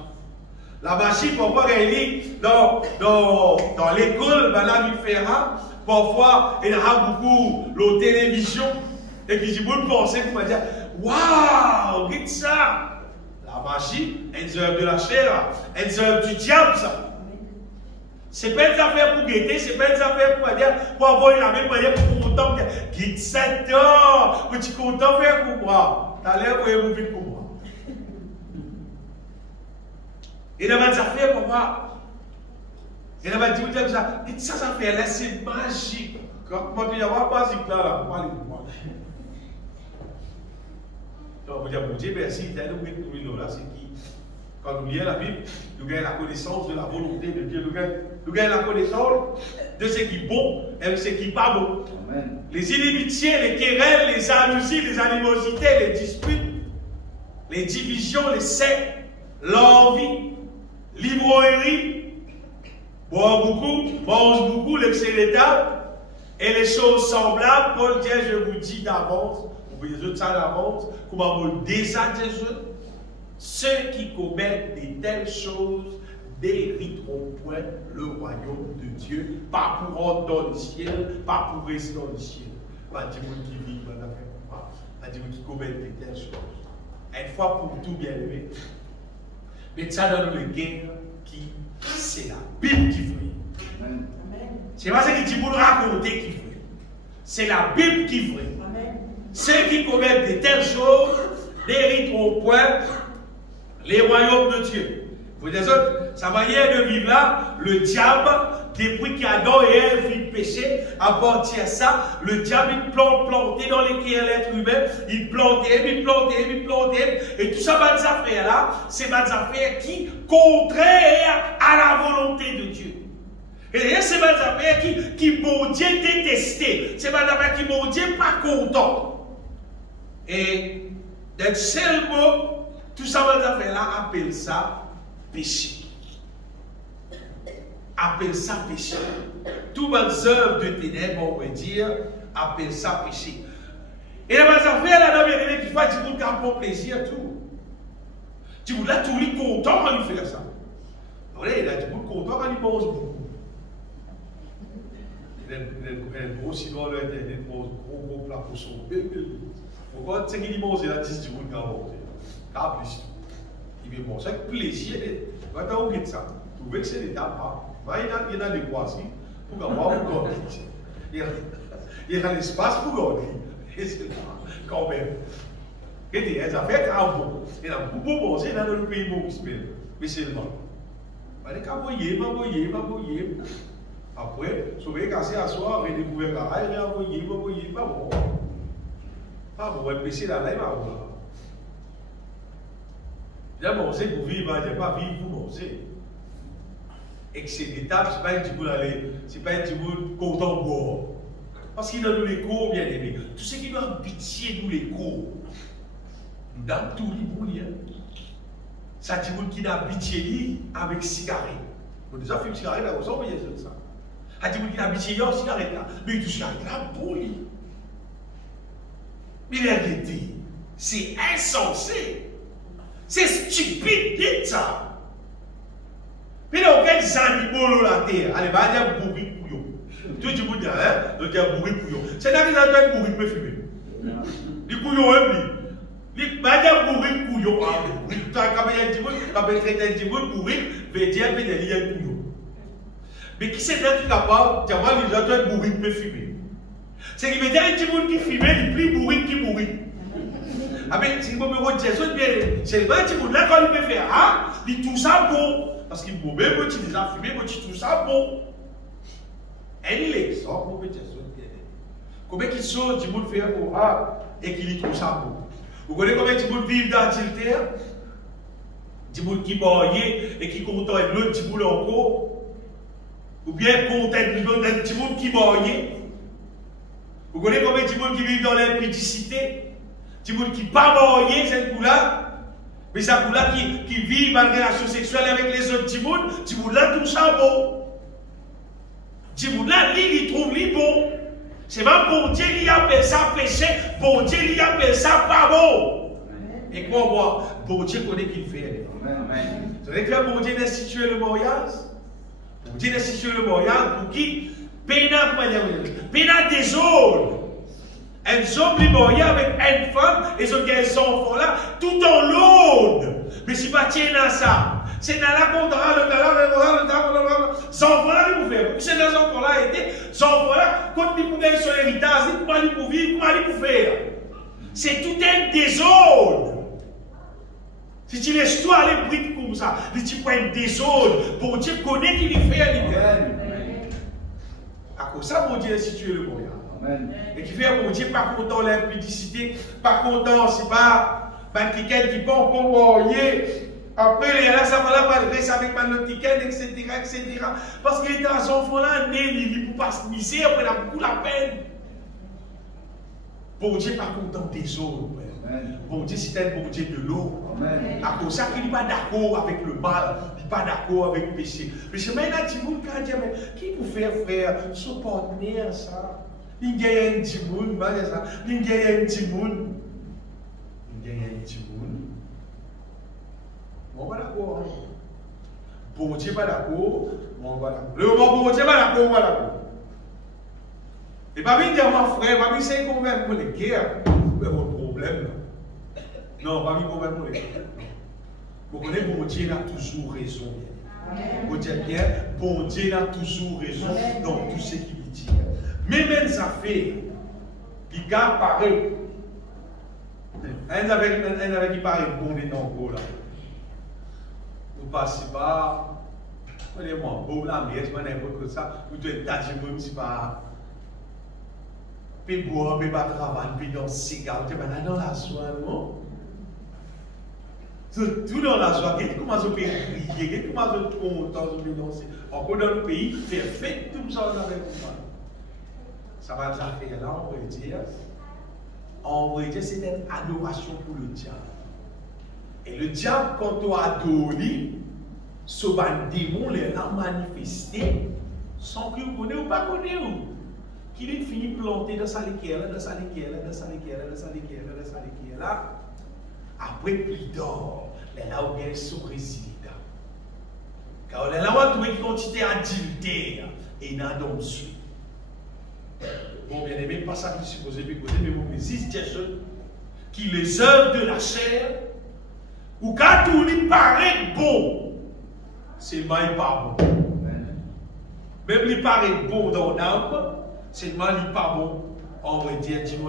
La magie, parfois, elle est dans l'école, madame Ifera, parfois, il y a beaucoup de télévision, et puis je peux penser, pour me dire, waouh, regarde ça. La magie, une œuvre de la chair, une œuvre du diable, ça. C'est pas une affaire pour guetter, c'est pas une affaire pour dire, pour avoir la même manière pour content, quitte 7 ans, pour tu content faire pour moi. T'as l'air pour vous vite pour moi. Et dans mes affaires pour moi, et dans mes dire ça, quitte ça, ça fait là, c'est magique. Quand tu y avoir magique là, pour aller pour moi. Donc, vous dire, mon Dieu, merci, t'as nous là, c'est qui? Quand nous lisons la Bible, nous gagnons la connaissance de la volonté de Dieu. Nous gagnons la connaissance de ce qui est bon et de ce qui n'est pas bon. Amen. Les inimitiés, les querelles, les jalousies, les animosités, les disputes, les divisions, les sectes, l'envie, l'ivrognerie, boire beaucoup, mange beaucoup, l'excès d'état, et les choses semblables. Paul dit, je vous dis d'avance, vous voyez ça d'avance, comment vous désagez ceux qui commettent de telles choses n'hériteront point le royaume de Dieu, pas pour rentrer dans le ciel, pas pour rester dans le ciel. Pas du monde qui vit, pas du monde qui commet de telles choses. Une fois pour tout bien aimé, mais ça dans le guerre qui, c'est la Bible qui fait. C'est pas ce que tu peux raconter qui fait. C'est la Bible qui fait. Ceux qui commettent de telles choses n'hériteront point les royaumes de Dieu. Vous des autres, sa manière de vivre là, le diable, depuis qu'Adam et Ève fit péché, à partir de ça, le diable il plantait dans les cœurs de l'être humain, il plantait, et tout ça, ces affaires là, c'est des affaires qui contraires à la volonté de Dieu. Et c'est des affaires qui mon Dieu détesté, c'est des affaires qui mon Dieu pas content. Et d'un seul mot, tout ça, ces affaires-là, appelle ça péché. Appelle ça péché. Toutes les œuvres de ténèbres, on peut dire, appelle ça péché. Et les affaires-là, qui font du monde qui a bon plaisir, tout. Du monde là, tout le monde content quand il fait ça. Vous voyez, il a du monde content quand il mange beaucoup. Il a gros sinon, il mange gros plat pour son bébé. Pourquoi c'est qu'il mange, il a 10 du monde qui a mangé. Pas plus. Il veut manger avec plaisir. Quand tu as oublié ça, tu veux que c'est des tables. Il y a des croisés pour avoir un gordon. Il y a l'espace pour gordon. Et c'est là, quand même. Et des affaires qui sont bonnes. Il y a beaucoup de manger dans le pays mais c'est le mal. Il y a envoyer. Après, si vous voulez casser à soir, et découvrir la raille, il y a envoyer, pas bon. Pas bon, on va passer la live à vous. Bien manger pour vivre, il n'y a pas vivre pour manger. Et que c'est des tables, ce n'est pas un petit bout d'aller, ce n'est pas un petit bout content de boire. Parce qu'il a nous les cours, bien aimé. Tout ce qui doit pitié nous les cours. Nous donnons tout les bons liens. Ça dit qui n'a pitié avec cigarette. Nous déjà fait cigarette, là, vous envoyez ça. A dit qu'il a habitué, il cigarette là. Mais il touche cigarette là, pour lui. Mais il a dit, c'est insensé. C'est stupide d'être ça. Mais là, aucun animaux sur la terre. Allez, va dire bourri couillon. Tout le monde dit, hein? Donc il y a bourri couillon. C'est là qu'il a dit bourri peut fumer. Les couillons, il va dire bourri couillon. Quand il y a un petit bout, quand il traite un petit bout, bourri, il va dire qu'il y a un couillon. Mais qui c'est là qui est capable de voir les gens bourri peut fumer? C'est qu'il veut dire un petit bout qui fume, il plus bourri qui bourri. Ah mais si vous me retirez, c'est le petit bout là quand il peut faire, hein? Il tout ça bon. Parce qu'il faut même déjà fumer, il tout ça bon. Un exemple, vous pouvez dire ça. Combien qui sont du monde faire pour A et qui trouve ça bon? Vous connaissez combien de monde vivent dans l'Angleterre? Du monde qui marié et qui content avec l'autre du monde encore? Ou bien content avec du monde qui marié? Vous connaissez combien de monde qui vivent dans l'impudicité? Du monde qui n'est pas marié, c'est le coup-là? Mais c'est le coup-là qui vit malgré la relation sexuelle avec les autres du monde là tout ça bon. Du monde là, il trouve lui bon. C'est même bon Dieu qui appelle ça péché, bon Dieu qui appelle ça pas bon. Et quoi moi, bon Dieu connaît qu'il fait. Vous savez que bon Dieu institué le mariage? Bon Dieu institué le mariage pour qui? Pénat des autres. Un homme est marié avec une femme et ils ont des enfants là, tout en l'aude. Mais si pas tiens dans ça, c'est dans la contrat, les enfants là, ils pouvaient faire. C'est dans les enfants là, les enfants là, quand ils pouvaient son héritage, comment ils pouvaient vivre, comment ils pouvaient faire. C'est tout un désordre. Si tu laisses toi les briques comme ça, tu prends un désordre, pour Dieu connaît qu'il fait. À cause ça, mon Dieu, si tu es le moyen. Et qui fait, mon Dieu, pas content de l'impudicité, pas content, c'est pas quelqu'un qui peut encore voyer. Après, il y a là, ça va là, malgré ça avec ma ticket, etc., etc. Parce qu'il était à son enfant là, né, il ne peut pas se miser, après, il a beaucoup la peine. Bon Dieu, pas content des autres. Bon Dieu, c'est un bon Dieu de l'eau. À cause ça qu'il n'est pas d'accord avec le mal, il n'est pas d'accord avec le péché. Mais c'est maintenant, tu vois, quand Dieu, qui vous fait frère, son partenaire, ça? Il y a un petit monde, il y a un petit monde. Il y a un petit monde. On va d'accord. Bon Dieu, pas d'accord. On va d'accord. Le moment bon Dieu, pas d'accord, on va d'accord. Et pas bien dire, mon frère, pas bien c'est qu'on va pour les guerres. C'est mon problème. Non, pas bien qu'on va pour les guerres. Vous connaissez, bon Dieu a toujours raison. Vous dites bien, bon Dieu a toujours raison dans tout ce qu'il dit. Mais même ça fait, il garde pareil. Un avec qui paraît bon des noms là. Vous passez pas, prenez-moi, bon la messe, n'importe quoi ça, vous devez être c'est pas. Puis boire, puis pas travailler, puis dans le cigare, tu es dans la soie, non? Tout dans la joie, comment ça peut crier, comment ça peut content, encore dans le pays, c'est fait tout ça avec vous. Ça va déjà faire là, on va dire. On va dire c'est une adoration pour le diable. Et le diable, quand on adore, ce démon l'a manifesté sans que vous connaissez ou pas connaissez. Qu'il finit planté dans sa liquère, dans sa liquère, dans sa liquère, dans sa liquère, dans sa liquère là. Après, plus d'or, les là où il y a son résident. Car les là où il y a une quantité adultère et il n'a donc suite. Bon, bien aimé, pas ça qui est supposé m'écouter, mais vous existe des choses qui les œuvres de la chair, ou quand tout lui paraît bon, seulement il n'est pas bon. Même il paraît bon dans l'âme, seulement il n'est pas bon. On va dire, Dieu.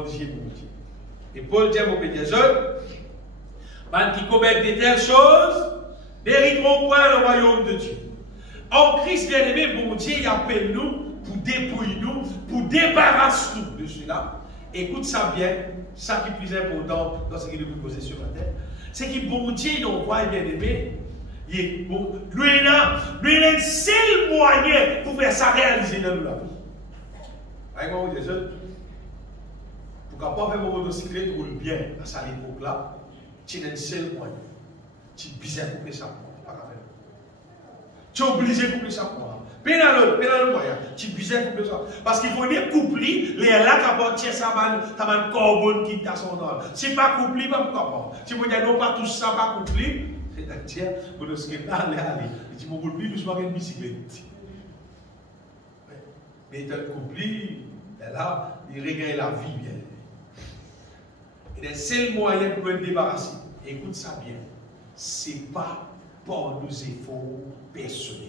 Et Paul dit aux pédagognes, qui commettent de telles choses, n'hériteront point le royaume de Dieu. En Christ, bien aimé, bon Dieu, il appelle nous pour dépouiller nous, pour débarrasser nous de cela. Écoute ça bien, ça qui est plus important dans ce qu'il est posé sur la terre, c'est que bon Dieu, il envoie bien aimé, lui, il a le seul moyen pour faire ça réaliser dans la vie. Avec moi, vous dites, pour capable faire mon motocyclette roule bien à cette époque-là, tu as un seul moyen. Tu es obligé de couper ça. Tu es obligé de couper ça. Pénal le moyen. Tu puisais couper ça. Parce qu'il faut des couplis, les là qui apportent ça, ça va carbone qui t'a son nom. Si pas coupli, pas comprendre. Si vous dites non, pas tout ça, pas coupli, c'est-à-dire, vous ne savez pas aller. Il dit, mon coupli, je vais une bicyclette. Mais un coupli, là, il regagne la vie bien. Et le seul moyen pour me débarrasser, écoute ça bien, c'est pas par nos efforts personnels.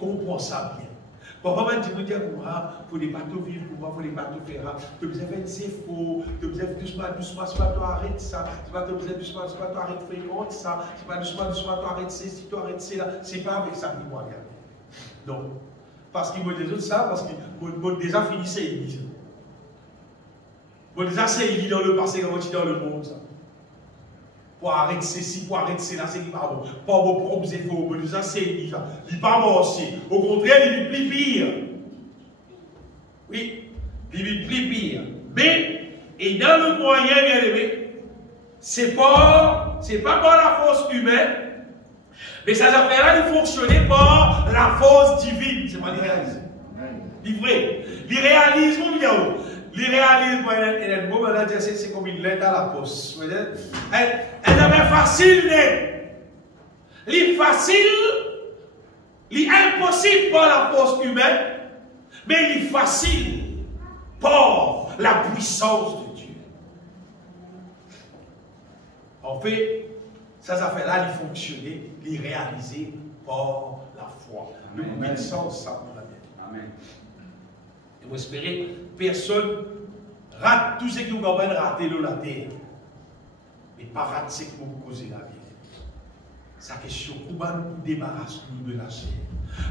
Comprends ça bien. Parfois, on dit, il faut des bateaux vivre, il faut des bateaux faire. Tu as besoin de des efforts, tu as besoin de doucement, c'est pas toi arrête ça. Tu as besoin de doucement, c'est pas toi arrête fréquente ça. C'est pas doucement, toi arrête ceci, toi arrête cela. C'est pas avec ça qu'il faut regarder. Non. Parce qu'il me dit ça, parce qu'il m'a déjà fini ses églises. Il m'a déjà ses églises dans le passé, quand tu dans le monde. Ça. Pour arrêter ceci, pour arrêter cela, c'est qui pas bon. Pas vos propres efforts, il m'a déjà ses églises. Il n'est pas mort aussi. Au contraire, il est plus pire. Oui, il est plus pire. Mais, et dans le moyen, bien aimé, c'est pas par la force humaine. Mais ça affaires-là, il fonctionnait par la force divine. C'est pas l'irréalisme. Livré. L'irréalisme, c'est comme une lettre à la poste. Elle avait facile, l'impossible par la force humaine, mais facile par la puissance de Dieu. En fait, ça affaires-là, il fonctionnait, il réalisait par la foi. Le puissance, ça pour la vie. Amen. Et vous espérez, personne rate tout ce qui vous permet de rater la terre. Mais pas rate ce qui vous cause la vie. Sa question, comment nous débarrassons-nous de la chair?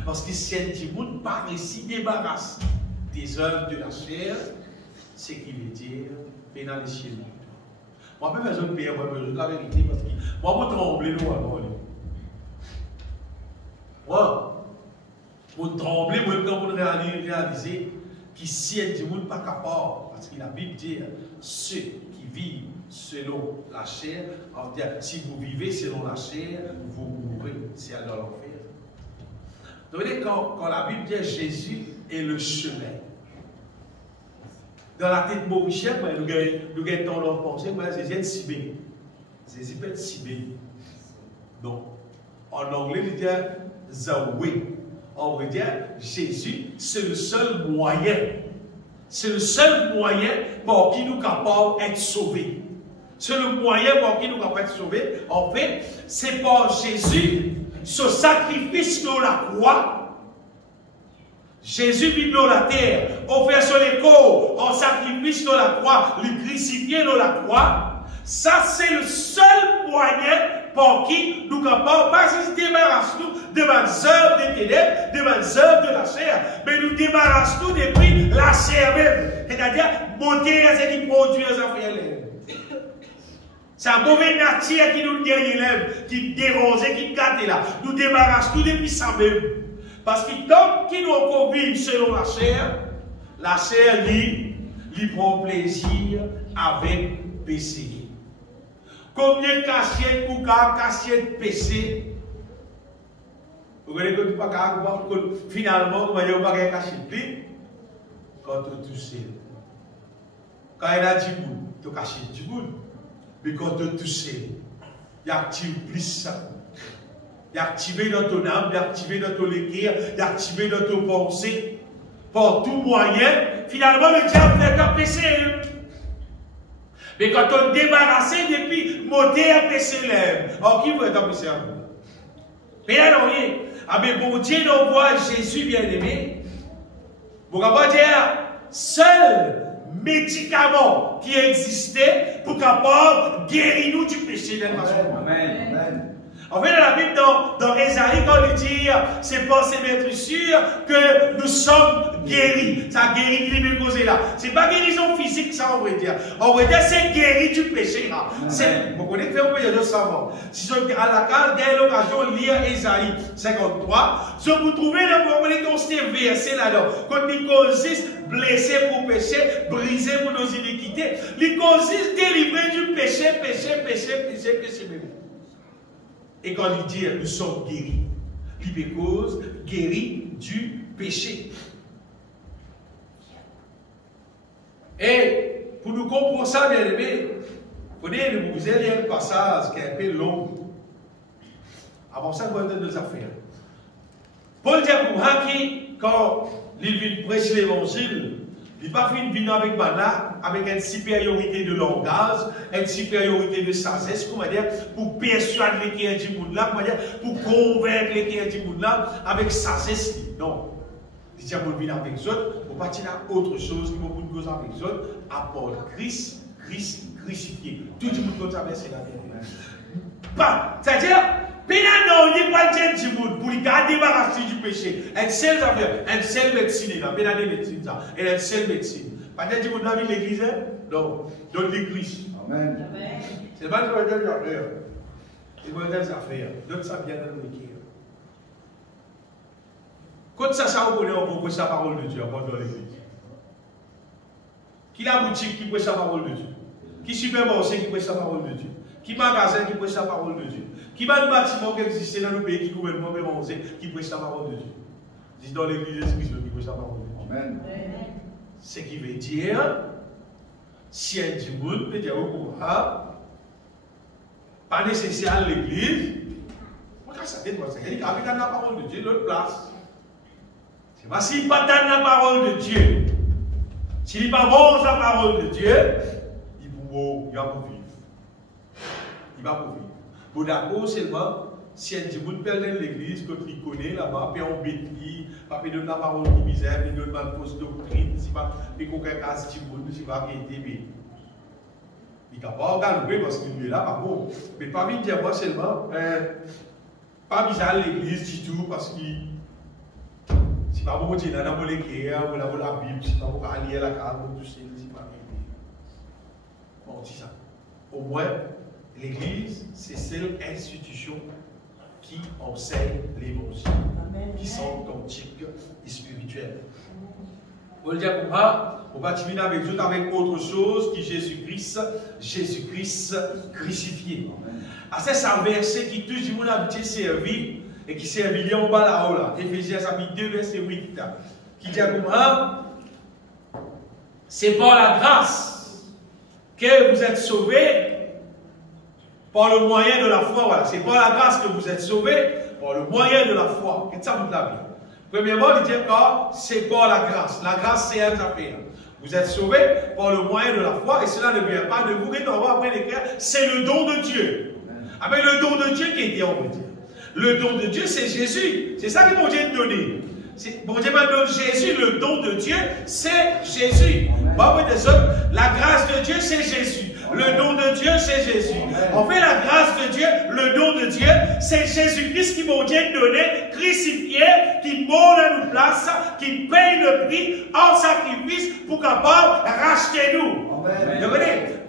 Parce que si un monde pas réussi débarrasse des œuvres de la chair, c'est qui veut dire pénal les cieux. Moi, je besoin de payer, moi, je la vérité, parce que moi, je tremble, moi, je tremble, moi, quand vous réalisez que si un monde pas capable, parce que la Bible dit, ceux qui vivent selon la chair, on dit, si vous vivez selon la chair, vous mourrez, c'est dans l'enfer. Vous voyez, quand la Bible dit Jésus est le chemin, dans la tête de Maurice, nous avons tendance à penser que Jésus est si béni. Jésus peut être si béni. Non. En anglais, il dit the way. On veut dire Jésus, c'est le seul moyen. C'est le seul moyen par qui nous sommes capables d'être sauvés. C'est le moyen par qui nous sommes capables d'être sauvés. En fait, c'est par Jésus, ce sacrifice sur la croix. Jésus vit dans la terre, offert sur les corps, en sacrifice dans la croix, le crucifié dans la croix. Ça, c'est le seul moyen par qui nous sommes capables, pas juste débarrasser-nous de nos œuvres des ténèbres, de nos œuvres de la chair, mais nous débarrassons-nous depuis la chair même. C'est-à-dire, monter à ce qui produit les affaires. C'est la mauvaise nature qui nous dérange, qui dérange, qui gâte là. Nous débarrassons-nous depuis ça même. Parce que tant qu'il nous convive selon la chair, lui prend plaisir avec péché. Combien de cachettes pour cachettes péché? Vous voyez que tu pas finalement, vous voyez pas cachette quand tu touches. Quand il a dit tu caches du bout. Mais quand tu touches, il active plus ça. Il est activé dans ton âme, il est activé dans ton équerre, il est activé dans ton pensée. Par tout moyen, finalement, le diable fait un péché. Mais quand on est débarrassé depuis, monter un péché lève. Alors, qui veut être un péché? Mais là, non, rien. Ah, mais bon Dieu nous voit Jésus bien-aimé. Vous pouvez dire, seul médicament qui existait pour capable guérir nous du péché de la façon. Amen. Amen. En fait, dans la Bible, dans Ésaïe, quand il dit, c'est penser d'être sûr que nous sommes guéris. Ça guérit les causés là. C'est pas guérison physique, ça, on veut dire. On veut dire, c'est guéri du péché là. Vous connaissez, on peut dire savoir. Si je à la case, dès l'occasion, lire Ésaïe 53, si vous trouvez dans ces versets là-dedans, quand il consiste blessé pour péché, brisé pour nos iniquités, il consiste délivré du péché, péché. Et quand il dit nous sommes guéris, libé cause, guéri du péché. Et pour nous comprendre ça, bien aimé, vous allez lire un passage qui est un peu long. Avant ça, nous allons donner nos affaires. Paul dit pour Haki, quand il vient prêcher l'évangile, il ne va pas venir avec Mana, avec une supériorité de langage, une supériorité de sagesse, comment dire, pour persuader les qui est du monde là, comment dire, pour convaincre les qui est du monde là, avec sagesse. Non. Il dit pour venir avec eux, pour partir à autre chose, qui beaucoup de choses avec eux, apporte Christ crucifié. Tout le monde peut traverser la terre. Pas, c'est-à-dire, non, il n'y a pas de gens pour lui garder débarrasser du péché. Une seule affaire, une seule médecine, là, pénal de médecine, ça, et une seule médecine. Pas de gens pour dans l'église, non, dans l'église. Amen. C'est pas ce que je veux dire. C'est pas des affaires. D'autres ça vient dans l'église. Quand ça, on connaît, on peut la parole de Dieu dans l'église. Qui la boutique qui prêche la parole de Dieu? Qui supermarché qui prêche la parole de Dieu? Qui magasin qui prêche la parole de Dieu? Qui va le bâtiment qui existe dans le pays qui gouvernement qui prêche la parole de Dieu? C'est dans l'église de Christ qui prêche la parole de Dieu. Amen. Ce qui veut dire, si un monde peut dire au courant, pas nécessaire à l'église, ça dépend. Il y a dans la parole de Dieu, l'autre place. C'est pas s'il pas dans la parole de Dieu. S'il n'est pas bon la parole de Dieu, il va pour vivre. Il va pour vivre. Bon, d'accord, seulement, si un monde perd dans l'église, quand il connaît là-bas, puis on bête, pas donner la parole qui misère, puis donne la fausse doctrine, si pas, puis qu'on casse du monde, si pas qu'il est il ne peut pas organiser parce qu'il est là, pas bon. Mais pas vite dire moi seulement, pas bizarre l'église du tout parce qu'il. Si pas bon Dieu, là, dans l'école, ou là, la Bible, si pas bon lire la carte, tout ça, c'est pas bien. Bon, on dit ça. Au moins, l'église, c'est celle institution qui enseigne l'évangile, qui sont authentiques et spirituelles. On va dire pourquoi on va terminer avec vous avec autre chose qui Jésus-Christ crucifié. C'est un verset qui touche du monde habitué servi. Et qui servit en bas là-haut, là. Éphésiens chapitre 2, verset 8, qui dit comment c'est par la grâce que vous êtes sauvés par le moyen de la foi. Voilà, c'est par la grâce que vous êtes sauvés par le moyen de la foi. Qu'est-ce que ça vous l'a dit? Premièrement, il dit que c'est par la grâce. La grâce, c'est un affaire. Vous êtes sauvés par le moyen de la foi et cela ne vient pas de vous. C'est le don de Dieu. Avec le don de Dieu qui est dit, on veut dire. Le don de Dieu, c'est Jésus. C'est ça que bon Dieu a donné. Bon Dieu m'a donné Jésus. Le don de Dieu, c'est Jésus. La grâce de Dieu, c'est Jésus. Le don de Dieu, c'est Jésus. En fait, la grâce de Dieu, le don de Dieu, c'est Jésus-Christ qui bon Dieu a donné, crucifié, qui mort à nos places, qui paye le prix en sacrifice pour capable racheter nous.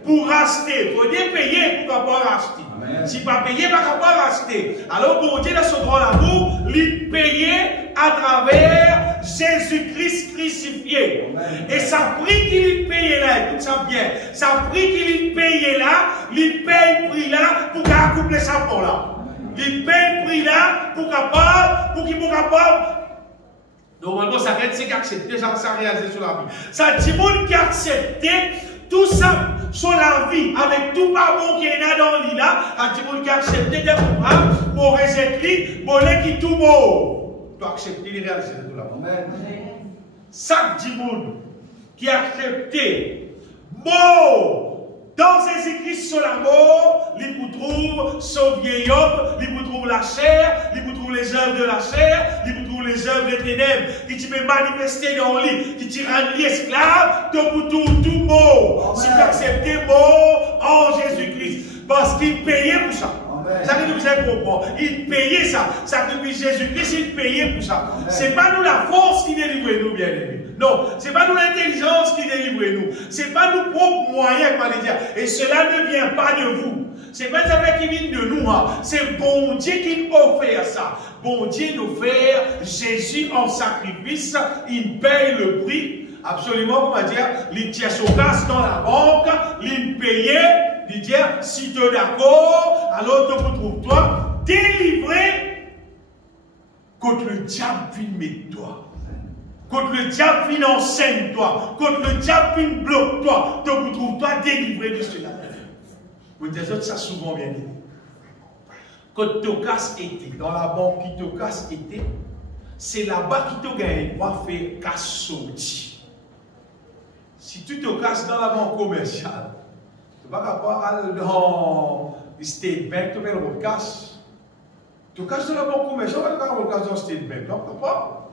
Pour racheter, il faut payer pour capable racheter. Si pas payé, pas capable racheter. Alors, bon Dieu, dans son grand amour, il payait à travers Jésus-Christ crucifié. Et ça prix qu'il payait là, écoute ça bien, ça prix qu'il payait là, il paye le prix là pour qu'il accoupler ça pour là. Il paye le prix là pour qu'il soit capable. Normalement, ça c'est qu'accepter, ça réaliser sur la vie. Ça dit monde qui accepte tout ça sur la vie, avec tout pardon qui est là dans l'île, à dit monde qui accepte des programmes pour réserver, pour qui tout beau. Tu acceptes les réaliser de la vie. Chaque monde qui accepte mort dans Jésus-Christ sur la mort, il vous trouve ce vieil homme, il vous trouve la chair, il vous trouve les œuvres de la chair, il vous trouve les œuvres des ténèbres, qui tu peux manifester dans lui, qui tu rends esclave, de vous trouve tout mort. Si tu acceptes mort en Jésus-Christ, parce qu'il payait pour ça. Ça que vous avez compris. Il payait ça. Sacrifice Jésus-Christ, il payait pour ça. Ce n'est pas nous la force qui délivre nous, bien aimés. Non, ce n'est pas nous l'intelligence qui délivre nous. Ce n'est pas nos propres moyens, dire. Et cela ne vient pas de vous. Ce n'est pas ça qui vient de nous. Hein. C'est bon Dieu qui nous offre ça. Bon Dieu nous fait Jésus en sacrifice. Il paye le prix. Absolument, on va dire, il tient son casse dans la banque, il payait. Il dit, si tu es d'accord, alors tu trouves toi délivré Quand le diable vient mettre toi, quand le diable vient enseigne toi, quand le diable vient bloque toi, donc trouve-toi délivré de cela. Vous dites ça souvent bien dit. Quand Tokas était, dans la banque qui Tokas était, c'est là-bas qui te gagne pour faire casse sortie. Si tu te casses dans la banque commerciale, tu ne vas pas aller dans le State Bank, tu vas le casse. Tu te casses dans la banque commerciale, tu vas le casser dans le State Bank. Non, tu pas.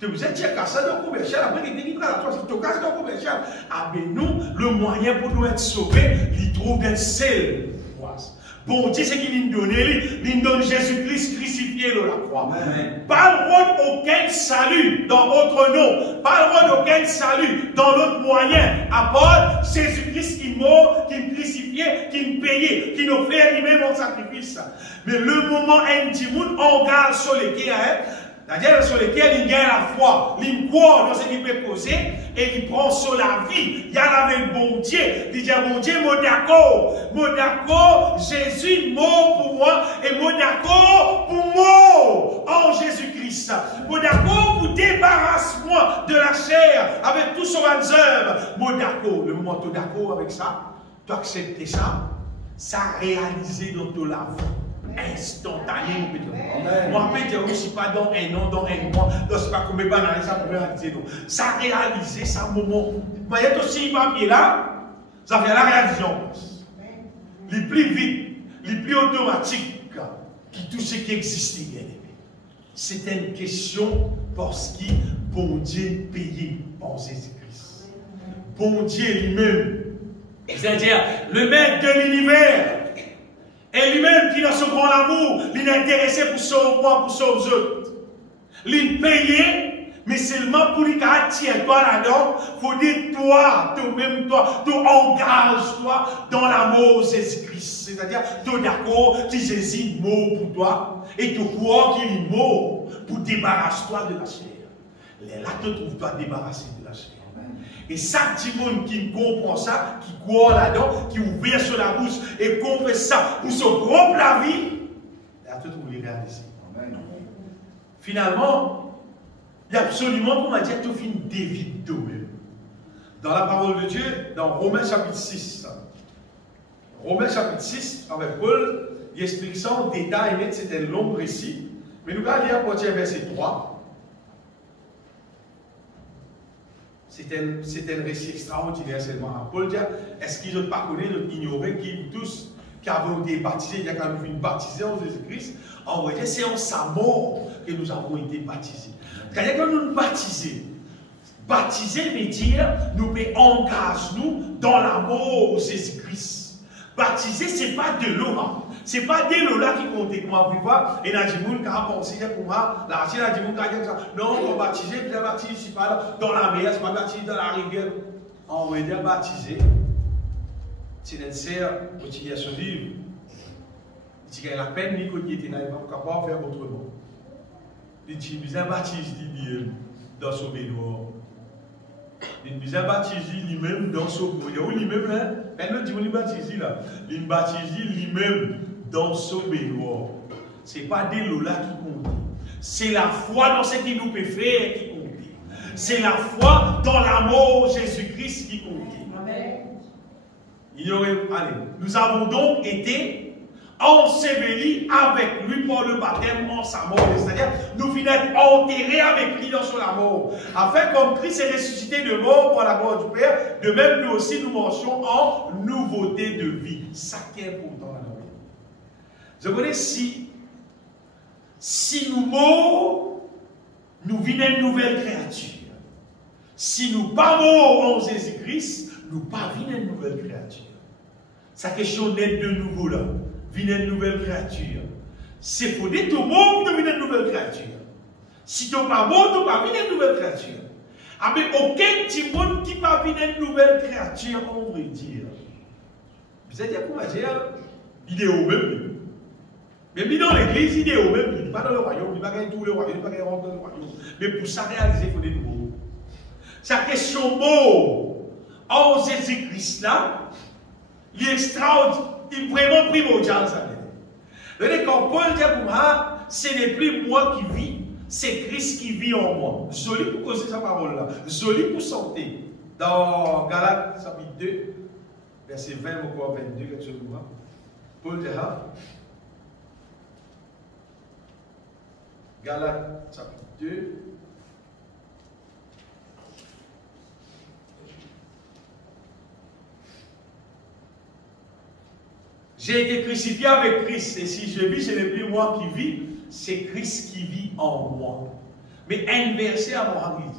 Tu vous êtes cassé dans le commercial, après il est à toi, si tu te casses dans le commercial. Ah ben nous, le moyen pour nous être sauvés, il trouve d'un seul. Bon Dieu, c'est qu'il nous donne, il nous donne Jésus-Christ crucifié de la croix. Pas le droit d'aucun salut dans votre nom. Pas le droit d'aucun salut dans notre moyen. À part Jésus-Christ qui mort, qui me crucifié, qui me payait, qui nous fait lui-même en sacrifice. Mais le moment intime, on garde sur les quais, c'est-à-dire sur lesquels il gagne la foi, il croit dans ce qu'il peut causer et il prend sur la vie. Il y a avec bon Dieu. Il dit bon Dieu, moi d'accord, Jésus mort pour moi et moi d'accord pour moi en Jésus-Christ. Moi d'accord pour débarrasse-moi de la chair avec tout son œuvre. Moi d'accord, le moment où tu es d'accord avec ça, tu acceptes ça, ça réalisé dans ton la vie. Instantané, moi, je ne suis pas dans un an, dans un mois, je ne sais pas combien de temps ça pour réaliser. Ça a réalisé, ça moment. Vous voyez aussi le papier là, ça fait la réalisation. Les plus vite, les plus automatiques, qui tout ce qui existe, bien aimé. C'est une question parce que bon Dieu payé par Jésus-Christ. Bon Dieu lui-même, c'est-à-dire le maître de l'univers. Et lui-même qui dans ce grand amour, il est intéressé pour sauver moi, pour sauver les autres. Il est payé, mais seulement pour lui tirer toi là-dedans, il faut dire toi, toi-même, toi, tu engages-toi dans l'amour de Jésus-Christ. C'est-à-dire, tu es d'accord que Jésus est mort pour toi, et tu crois qu'il est mort pour débarrasser-toi de la chair. Là, tu trouves-toi débarrassé de la chair. Et chaque petit monde qui comprend ça, qui croit là-dedans, qui ouvre sur la bouche et qu'on fait ça pour se rompre la vie, là, tout vous les réaliser. Finalement, il y a absolument, comme on dit, tout finit David même. Dans la parole de Dieu, dans Romains chapitre 6. Romains chapitre 6, avec Paul, il explique ça en détail, mais c'est un long récit. Mais nous allons lire à partir du verset 3. C'est un récit extraordinaire seulement. Paul dit, est-ce qu'ils n'ont pas connu, ils ont ignoré qu'ils tous qui avons été baptisés, il y a quand même une baptisée en Jésus-Christ, en vrai, c'est en sa mort que nous avons été baptisés. C'est-à-dire que nous nous baptisés. Baptiser veut dire, nous engage-nous dans l'amour de Jésus-Christ. Baptiser, ce n'est pas de l'eau. Ce n'est pas de l'eau là qui compte. Comment vous voyez, et là, il y a des gens qui ont pensé pour moi, là, il y a des gens qui ont dit, non, on va baptiser, puis on baptise ici, pas dans la mer, on va baptiser dans la rivière. On va dire baptiser. C'est nécessaire pour qu'il y ait ce livre. Il y a la peine, il n'y a pas de faire autrement. Il y a un baptise dans son baignoire. Il y a un baptise lui-même dans son baignoire. Il y a lui-même, hein? Elle dit qu'il baptise là. Il baptise lui-même dans son baignoire. Ce n'est pas des lots là qui comptent. C'est la foi dans ce qu'il nous peut faire qui compte. C'est la foi dans l'amour de Jésus-Christ qui compte. Allez, nous avons donc été ensevelis avec lui pour le baptême en sa mort. C'est-à-dire, nous finissons enterrés avec lui dans son amour. Afin, comme Christ est ressuscité de mort pour la mort du Père, de même nous aussi nous marchons en nouveauté de vie. Ça qui est important dans la vie. Je connais si nous morts, nous venons une nouvelle créature. Si nous pas morts en Jésus-Christ, nous pas venons une nouvelle créature. Sa question d'être de nouveau là. Venez une nouvelle créature. C'est pour dire tout le monde de venir une nouvelle créature. Si tu n'es pas bon, tu ne vas pas venir une nouvelle créature. Ah, mais aucun petit monde qui va venir une nouvelle créature, on va dire. Vous allez dire comment dire, il est au même. Mais dans l'église, il est au même. Il n'est pas dans le royaume, il ne va pas gagner tout le royaume, il ne va pas rentrer dans le royaume. Mais pour ça réaliser, il faut des nouveaux. Sa question mot en Jésus-Christ là, il est extraordinaire. Il est vraiment primordial, ça. Quand Paul dit pour moi, ce n'est plus moi qui vis, c'est Christ qui vit en moi. Joli pour causer sa parole là. Joli pour santé. Dans Galates chapitre 2, verset 20 ou 22, quelque chose comme ça. Paul dira. Galates chapitre 2. J'ai été crucifié avec Christ, et si je vis, ce n'est plus moi qui vis, c'est Christ qui vit en moi. Mais inversé à mon ami.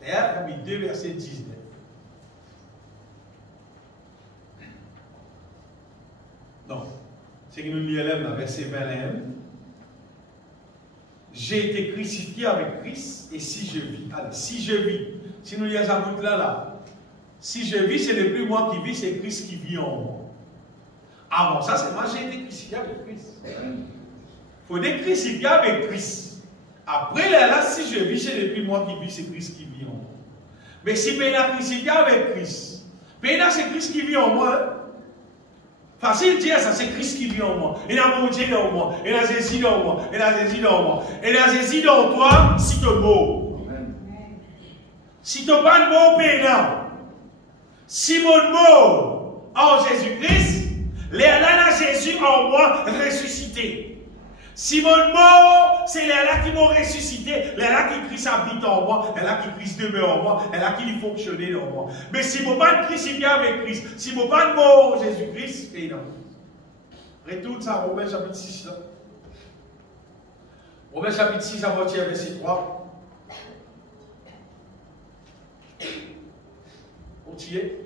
D'ailleurs, chapitre 2, verset 19. Non, c'est que nous lisons dans verset 21. J'ai été crucifié avec Christ, et si je vis, allez, si je vis, si nous lisons à bout là, si je vis, ce n'est plus moi qui vis, c'est Christ qui vit en moi. Avant ça, c'est moi, j'ai été crucifié avec Christ. Il faut être crucifié avec Christ. Après, là, si je vis, ce n'est plus moi qui vis, c'est Christ qui vit en moi. Mais si je suis crucifié avec Christ, c'est Christ qui vit en moi. Hein? Facile de dire ça, c'est Christ qui vit en moi. Il a mon Dieu dans moi. Il a Jésus dans moi. Il a Jésus dans moi. Il a Jésus dans toi si tu es mort. Si tu n'as pas de mot, pénal. Si mon mot en Jésus-Christ, là, Jésus en moi ressuscité. Si mon mot, c'est là qui m'ont ressuscité, là qui Christ habite en moi, là qui Christ demeure en moi, là qui fonctionne en moi. Mais si mon pas de crucifié avec Christ, si mon pas de mort en Jésus-Christ, et non. Retourne ça, Romains chapitre 6. Là. Romains chapitre 6, à partir verset 3. On t'y est.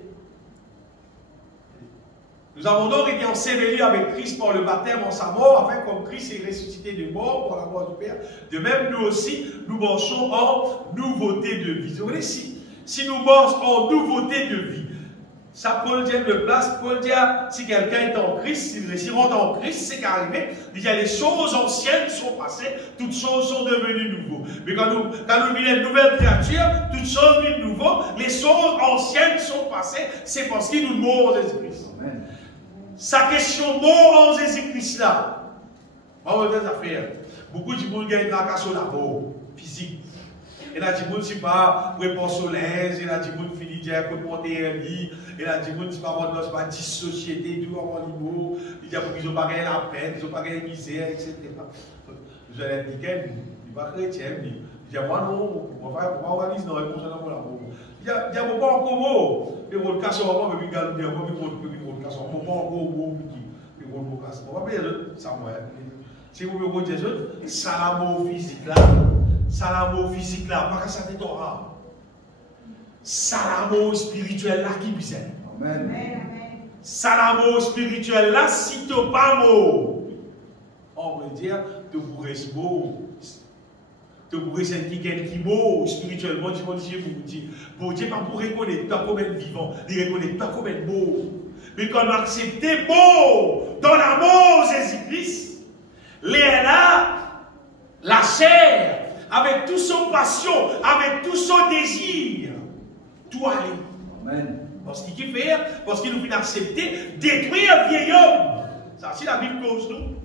Nous avons donc été ensevelis avec Christ par le baptême en sa mort, afin comme Christ est ressuscité de mort par la mort du Père, de même nous aussi, nous marchons en nouveauté de vie. Vous voyez, si nous marchons en nouveauté de vie, ça Paul dit de place, Paul dit, si quelqu'un est en Christ, s'il rentre en Christ, c'est qu'arrivé, il y a les choses anciennes sont passées, toutes choses sont devenues nouvelles. Mais quand nous vivons une nouvelle créature, toutes choses deviennent nouvelles, les choses anciennes sont passées, c'est parce qu'il nous mort en Jésus-Christ. Sa question mort en Jésus-Christ là. On va dire affaires. Beaucoup de gens gagnent la casse la mort physique. Et là, des gens qui pas réponse au linge, et là, des gens qui finissent dire que porter un lit, et là, des gens qui pas dissocier tout en niveau, ils n'ont pas gagné la peine, ils n'ont pas gagné la misère, etc. Vous allez dire il va chrétien, il dit moi non, on va organiser dans la réponse à la mort. Il y a pas encore mot, mais on casse au moment, mais il y a un si vous me dites ça l'amour physique là, pas que ça t'étonne. Ça l'amour spirituel là qui bizarre. Amen. Ça l'amour spirituel là, si tu n'as pas mot, on va dire, tu pourrais se mot. Tu pourrais sentir quelqu'un qui mot spirituellement, tu vas dire, bon Dieu, pas pour reconnaître toi comme un vivant, il reconnaît toi comme un mot. Mais quand on accepte mot dans l'amour Jésus-Christ, là, la chair, avec toute son passion, avec tout son désir, tout aller. Amen. Parce qu'il fait, parce qu'il nous fait accepter, détruire un vieil homme. Ça, c'est la Bible cause nous.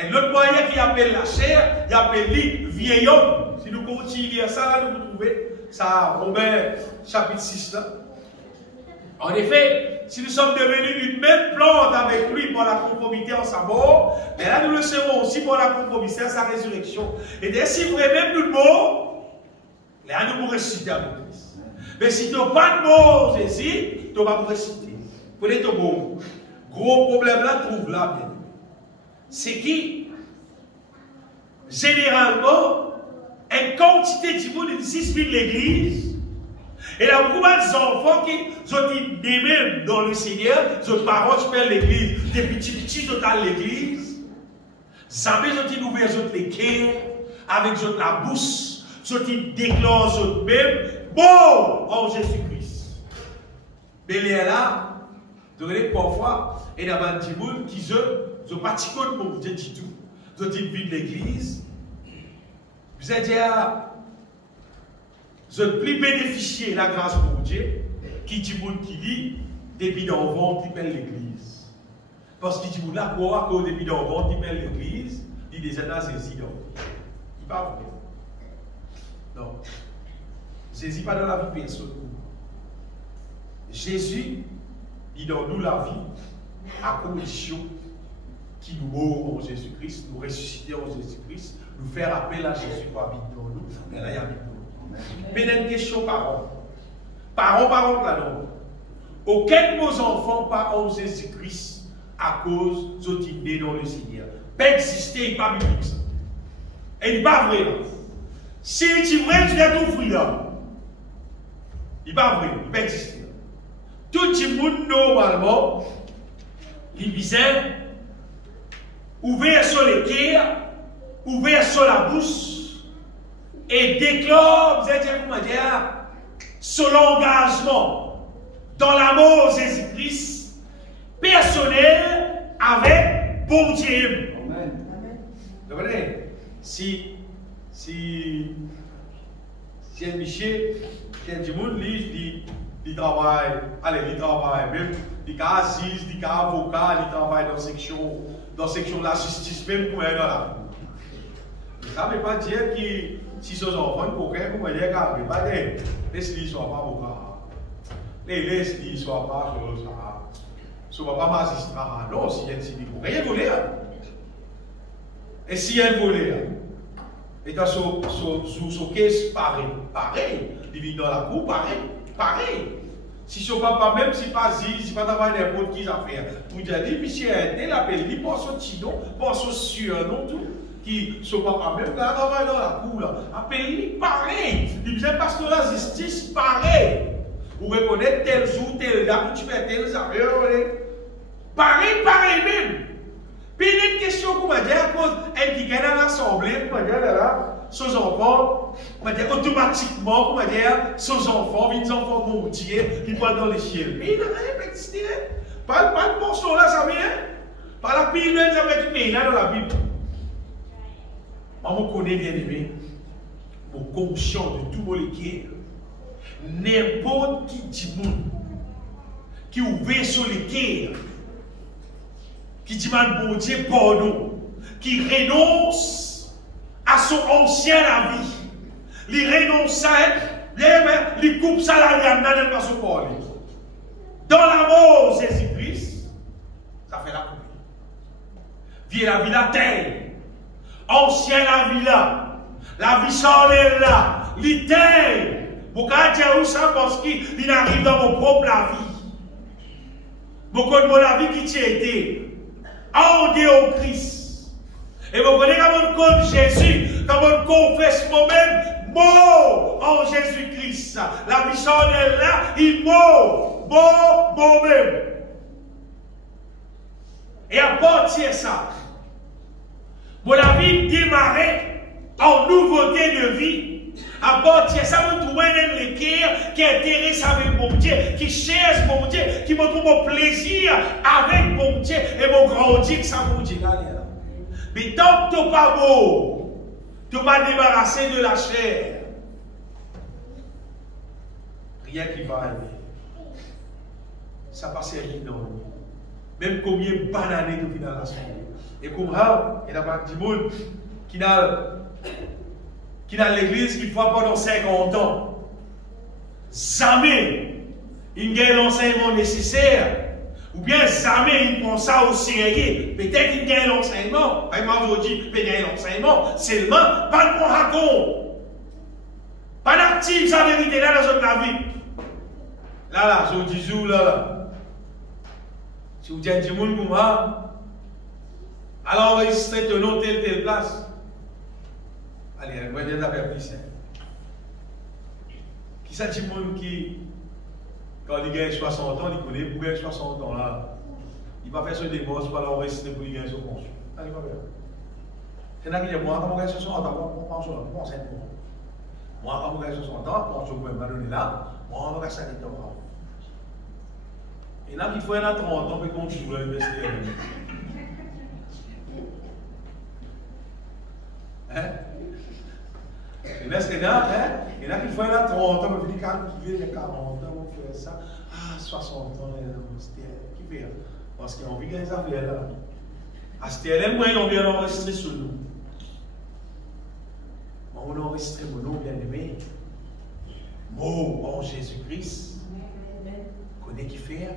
Et l'autre moyen qui appelle la chair, il appelle lui vieil homme. Si nous continuons à ça, là, nous trouvons ça, Romains chapitre 6 là. En effet, si nous sommes devenus une même plante avec lui par la conformité en sa mort, mais là nous le serons aussi par la conformité à sa résurrection. Et dès si vrai même nous le mot, là nous pourrons ressusciter avec Christ. Mais si tu n'as pas de mort, Jésus, tu vas pas ressusciter. Vous connaissez ton mot. Gros problème là, trouve là bien. C'est qui, généralement, une quantité de monde existe dans l'église. Et là, beaucoup d'enfants qui sont des mêmes dans le Seigneur, leurs parents qui perdent l'église, des petits sont dans l'église. Jamais ils ont ouvert les cœurs, avec la bouche, ils déclarent eux-mêmes, bon, en Jésus-Christ. Mais là, vous voyez, parfois, il y a des gens qui sont pas de pour vous dire tout. Ils ont dit de l'église. Vous allez dire, vous êtes plus bénéficié de la grâce pour Dieu qui dit qui dit depuis d'enfant qui pèle l'église. Parce qu'il dit là, pour qu'au début d'enfant qui pèle l'église, il dit des années saisi. Pas vrai. Non. Jésus n'est pas dans la vie personnelle. Jésus, il donne nous la vie à condition qu'il nous mourre en Jésus-Christ, nous ressusciter en Jésus-Christ, nous faire appel à Jésus pour habiter dans nous. Et là, il y a nous. Mais il y a une question parents. Parents, là, non. Aucun de nos enfants pas en Jésus-Christ à cause de nés dans le Seigneur. Pas exister, il n'est pas biblique. Ça. Et il n'est pas vrai. Si tu es vrai, tu es tout fruit là. Il n'est pas vrai, il peut exister. Tout le monde, normalement, il visait ouvert sur les cœurs, ouvert sur la bouche, et déclare, vous allez dire comment dire, son engagement dans l'amour de Jésus-Christ, personnel, avec bon Dieu. Amen. Vous comprenez? Si un Michel, qui a du monde, il travaille, même, il a assise, il a avocat, il travaille dans la section de la justice, même pour elle dans la vie. Ça ne veut pas dire que si ce enfant, coquin, comme il est carré, pas dire, laisse-lui soit pas avocat. Laisse-lui soit pas chose, soit pas magistrat. Non, si elle s'y dit, rien volé. Et si elle volait, et dans son caisse, pareil, il vit dans la cour, pareil. Si son papa, même si pas si pas d'avoir n'importe qui affaire, vous dites, monsieur, tel appel, il pense au tidon, pense au surnom, tout, qui son papa, même quand il travaille dans la cour, appelle-lui pareil. Il disait, parce que la justice, pareil. Vous reconnaissez tel jour, tel date, tu fais tel affaire, pareil même. Puis il y a une question qu'on va dire à cause elle qui gagne à l'assemblée, on va dire là, ses enfants, on va dire automatiquement, on va dire, ses enfants, les enfants montiers, qui vont dans les ciels. Mais il n'a rien existé. Pas de portion là, ça vient. Pas la pile, ça va être mais là dans la Bible. Moi, je connais bien aimé, mon conscient de tout molécule, n'importe qui dit qui ouvre sur les cœurs, qui demande bon Dieu pardon, qui renonce à son ancien vie, il renonce à elle, il coupe ça la dans pas se parler. Dans l'amour Jésus-Christ, ça fait la coupe. Vieux la vie la terre, ancien la vie là, la vie sans elle là, l'iterre. Vous pouvez dire où ça parce qu'il arrive dans mon propre la vie. Beaucoup de mon la vie qui t'a été. En Dieu Christ. Et vous connaissez comment on compte Jésus, comment on confesse moi-même, mort en Jésus-Christ. La vie sans elle là, il mort moi-même. Et à partir de ça, mon vie démarrait en nouveauté de vie. À partir de ça, vous trouvez les cœurs qui intéressent avec mon Dieu, qui cherchent mon Dieu, qui me trouvent mon plaisir avec mon Dieu et mon grand Dieu que ça mon Dieu. Mais tant que tu n'es pas beau, tu n'es pas débarrassé de la chair, rien qui va arriver. Ça passe vite dans nous. Même combien de bananes tu vis dans la soirée. Et comme ça, il y a pas de monde qui dans l'église qui fois pendant 50 ans. Jamais il y a l'enseignement nécessaire. Ou bien jamais il prend ça au sérieux. Peut-être qu'il y a l'enseignement. Par exemple, aujourd'hui, il y a l'enseignement. Seulement, pas de bon raconte. Pas d'actif sa vérité là dans la vie. Là, je dis jour là. Si vous dites du monde comme ça, alors enregistrez ton nom telle place. Allez, on va dire d'affaires plus simple. Qui ça dit monde qui, quand il gagne 60 ans, il connaît pour gagner 60 ans là, il va faire ce divorce pour l'enregistrer pour gagner son pension. Allez, pas faire. C'est là qu'il dit, moi, quand on gagne 60 ans, on pense à moi. Moi, quand on gagne 60 ans, on pense au même donné là, moi, on va faire 50 ans. Et là, il faut y en a 30 ans, mais qu'on joue l'investir. Hein? Et là, c'est là, il y en a qui font 30 ans, mais ils calculent les 40 ans, on fait ça. Ah, 60 ans, qui fait? Parce qu'ils ont envie de gagner ça là. À ce moment-là, ils ont bien enregistré sur nous. On enregistre mon nom bien-aimé. Mot en Jésus-Christ. Connais qui faire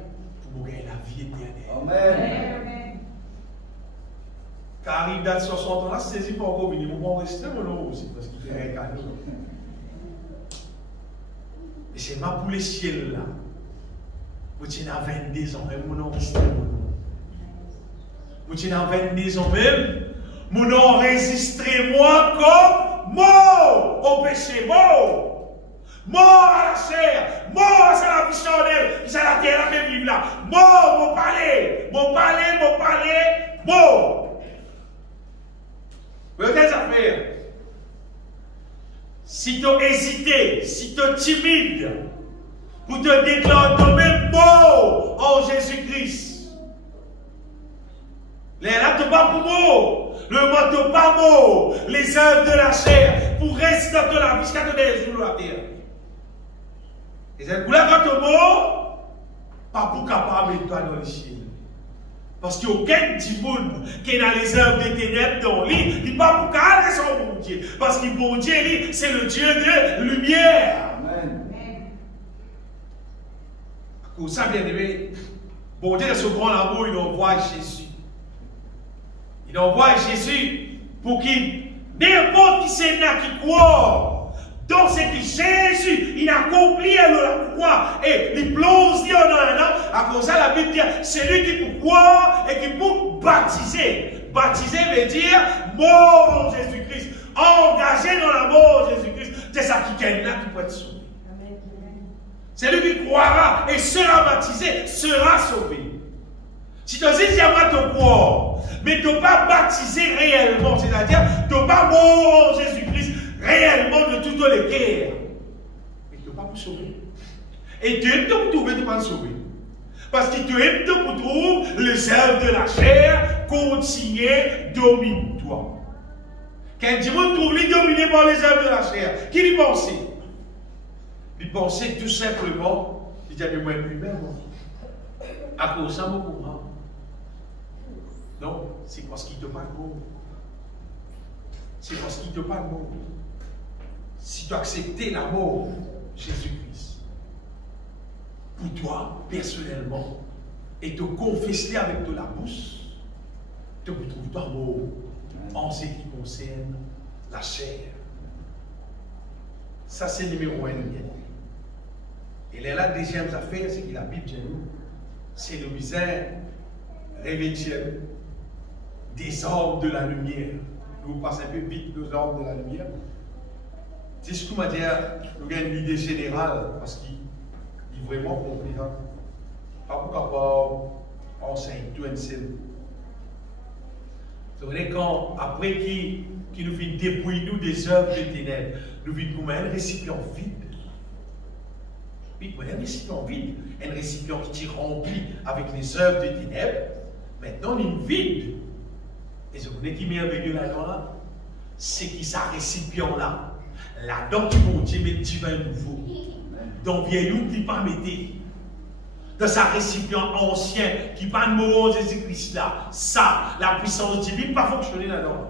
pour gagner la vie éternelle. Amen. Car arrive dans 60 ans là, saisi pas encore venir. On enregistre mon nom aussi parce qu'il fait un cadeau. Et c'est ma pour les ciels là. Vous tenez à 22 ans, même mon enregistre mon nom. Vous tenez à 22 ans même, mon enregistré moi comme mort au péché, mort à la chair, mort à la vie charnelle, qui est la terre, la même là, mort, mon palais, mort. Vous voyez quelles affaires? Si tu as hésité, si tu es timide, pour te déclarer toi-même mort en Jésus-Christ. Là, tu pas pour mort. Le mot de pas mort. Les œuvres de la chair pour rester dans la vie jusqu'à te déjouer la terre. Et c'est pour là quand tu es mort, pas pour capable de toi dans le ciel. Parce qu'il n'y a aucun petit monde qui est dans les œuvres des ténèbres dans lui, il n'est pas pour calmer son bon Dieu. Parce que bon Dieu, c'est le Dieu de lumière. Amen. Pour ça, bien aimé, bon Dieu, ce grand amour, il envoie Jésus. Il envoie Jésus pour qu'il, n'importe qui c'est là qui croit dans ce que Jésus, il accomplit à la croix et il plonge dans un an. À cause de ça, la Bible dit, c'est lui qui peut croire et qui peut baptiser. Baptiser veut dire mort en Jésus-Christ. Engagé dans la mort de Jésus-Christ. C'est ça qui est là qui peut être sauvé. C'est lui qui croira et sera baptisé, sera sauvé. Si tu dis, il moi te croire, mais tu n'es pas baptisé réellement, c'est-à-dire tu n'es pas mort en Jésus-Christ réellement de toutes les guerres, mais tu n'es pas pour sauver. Et tu aimes te trouver, tu ne pas sauver. Parce que tu aimes te trouver les œuvres de la chair, continuer domine toi. Quand tu me trouves les dominé par les œuvres de la chair, qui lui pensait? Il pensait tout simplement, il dit à lui-même, à cause de mon courant. Non, c'est parce qu'il te parle mot. C'est parce qu'il te parle mot. Si tu as accepté la mort, Jésus-Christ, pour toi, personnellement, et te confesser avec de la bouche, tu retrouves ta mort en ce qui concerne la chair. Ça, c'est le numéro 1. Et là, la deuxième affaire, c'est que la Bible dit nous, c'est le misère révélée des ordres de la lumière. Nous passons un peu vite aux ordres de la lumière. C'est ce qu'on va dire, nous avons une idée générale, parce qu'il est vraiment compris. Hein? Pas pourquoi pas enseigne tout un seul. C'est vrai quand, après qui nous vient dépouiller nous des œuvres de ténèbres, nous vient comme un récipient vide. Oui, un récipient vide, un récipient qui est rempli avec les œuvres de ténèbres, maintenant il est vide. Et ce qui est merveilleux là-dedans, c'est qu'il ça récipient là. Là-dedans, qui vont dire, mais divin nouveau. Dans vieillot qui pas metté. Dans sa récipient ancien, qui pas de mot Jésus-Christ là. Ça, la puissance divine, pas fonctionner là-dedans.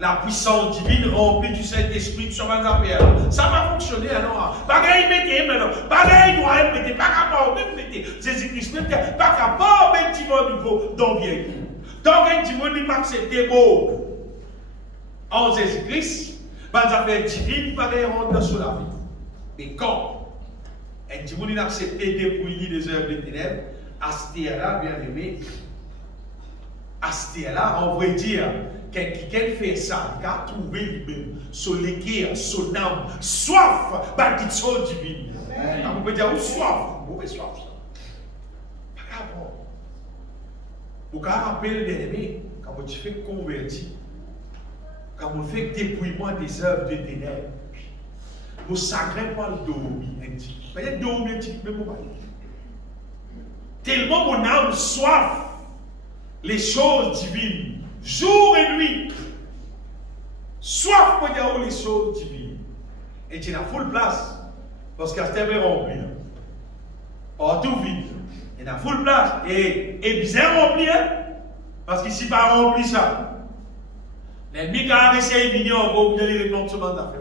La puissance divine remplie du Saint-Esprit sur ma affaire. Ça va fonctionner là-dedans. Pas qu'il mette maintenant. Pas qu'il doit mettre. Pas capable même mettre. Jésus-Christ même pas capable de mettre divin nouveau dans vieillot. Donc, un divin n'est pas accepté beau en Jésus-Christ. Les affaires divines, pas de rendre sur la vie. Mais quand un divin n'a accepté de dépouiller les œuvres des ténèbres, à ce là bien aimé, à ce là on va dire, quelqu'un fait ça, il a trouvé lui-même, son équerre, son âme, soif, de chose divine. On peut dire, soif, mauvais soif. Pas grave. Vous pouvez rappeler, bien aimé, quand vous faites convertir, quand vous faites dépouillement des œuvres de ténèbres, vous ne sacrez pas le dormir un petit peu. Vous voyez, dormir un petit peu, même pas. Tellement mon âme soif les choses divines, jour et nuit. Soif pour dire les choses divines. Et tu as full place, parce qu'à ce temps, rempli. Or, tout vide. Il y a full place. Et bien rempli, hein? Parce qu'ici, pas rempli ça. L'ennemi qui a essayé de venir en gros, vous allez répondre ce mandat d'affaires.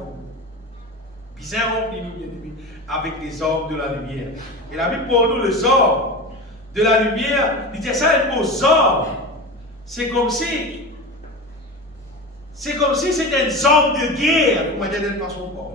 Bizarre rempli nous, bien aimés, avec les hommes de la lumière. Et la Bible pour nous, les hommes de la lumière, il dit ça, le mot hommes. C'est comme si c'était une zone de guerre, pour dire d'une façon de parler.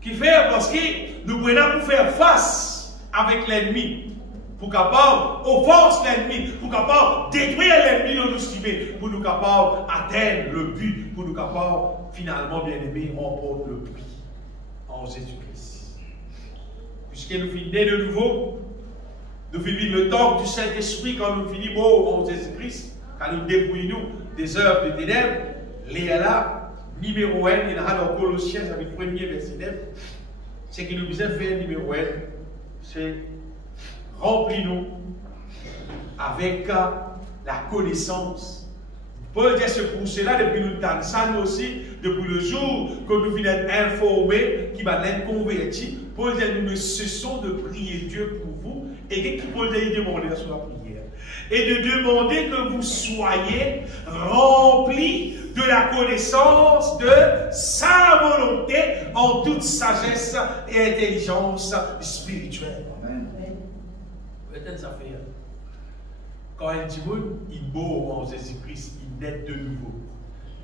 Qui fait parce que nous prenons pour faire face avec l'ennemi, pour capable offenser l'ennemi, pour capable détruire l'ennemi de nous stimer, pour nous capable atteindre le but, pour nous capable finalement bien aimé remporter le prix en Jésus-Christ. Puisque nous finissons de nouveau, nous finissons le temps du Saint-Esprit quand nous finissons en Jésus-Christ, quand nous dépouillons des œuvres de ténèbres, les là. Numéro 1, il y a dans Colossiens, avec le premier verset 9, c'est qu'il nous disait faire numéro 1, c'est remplis-nous avec la connaissance. Paul dit c'est pour cela, depuis nous temps, ça nous aussi, depuis le jour que nous venons d'être informés, qui va être convertis, Paul dit nous ne cessons de prier Dieu pour vous, et que Paul dit demander sur la prière. Et de demander que vous soyez remplis de la connaissance de sa volonté en toute sagesse et intelligence spirituelle. Peut-être ça fait. Quand un petit monde, il est beau en Jésus-Christ, il naît de nouveau.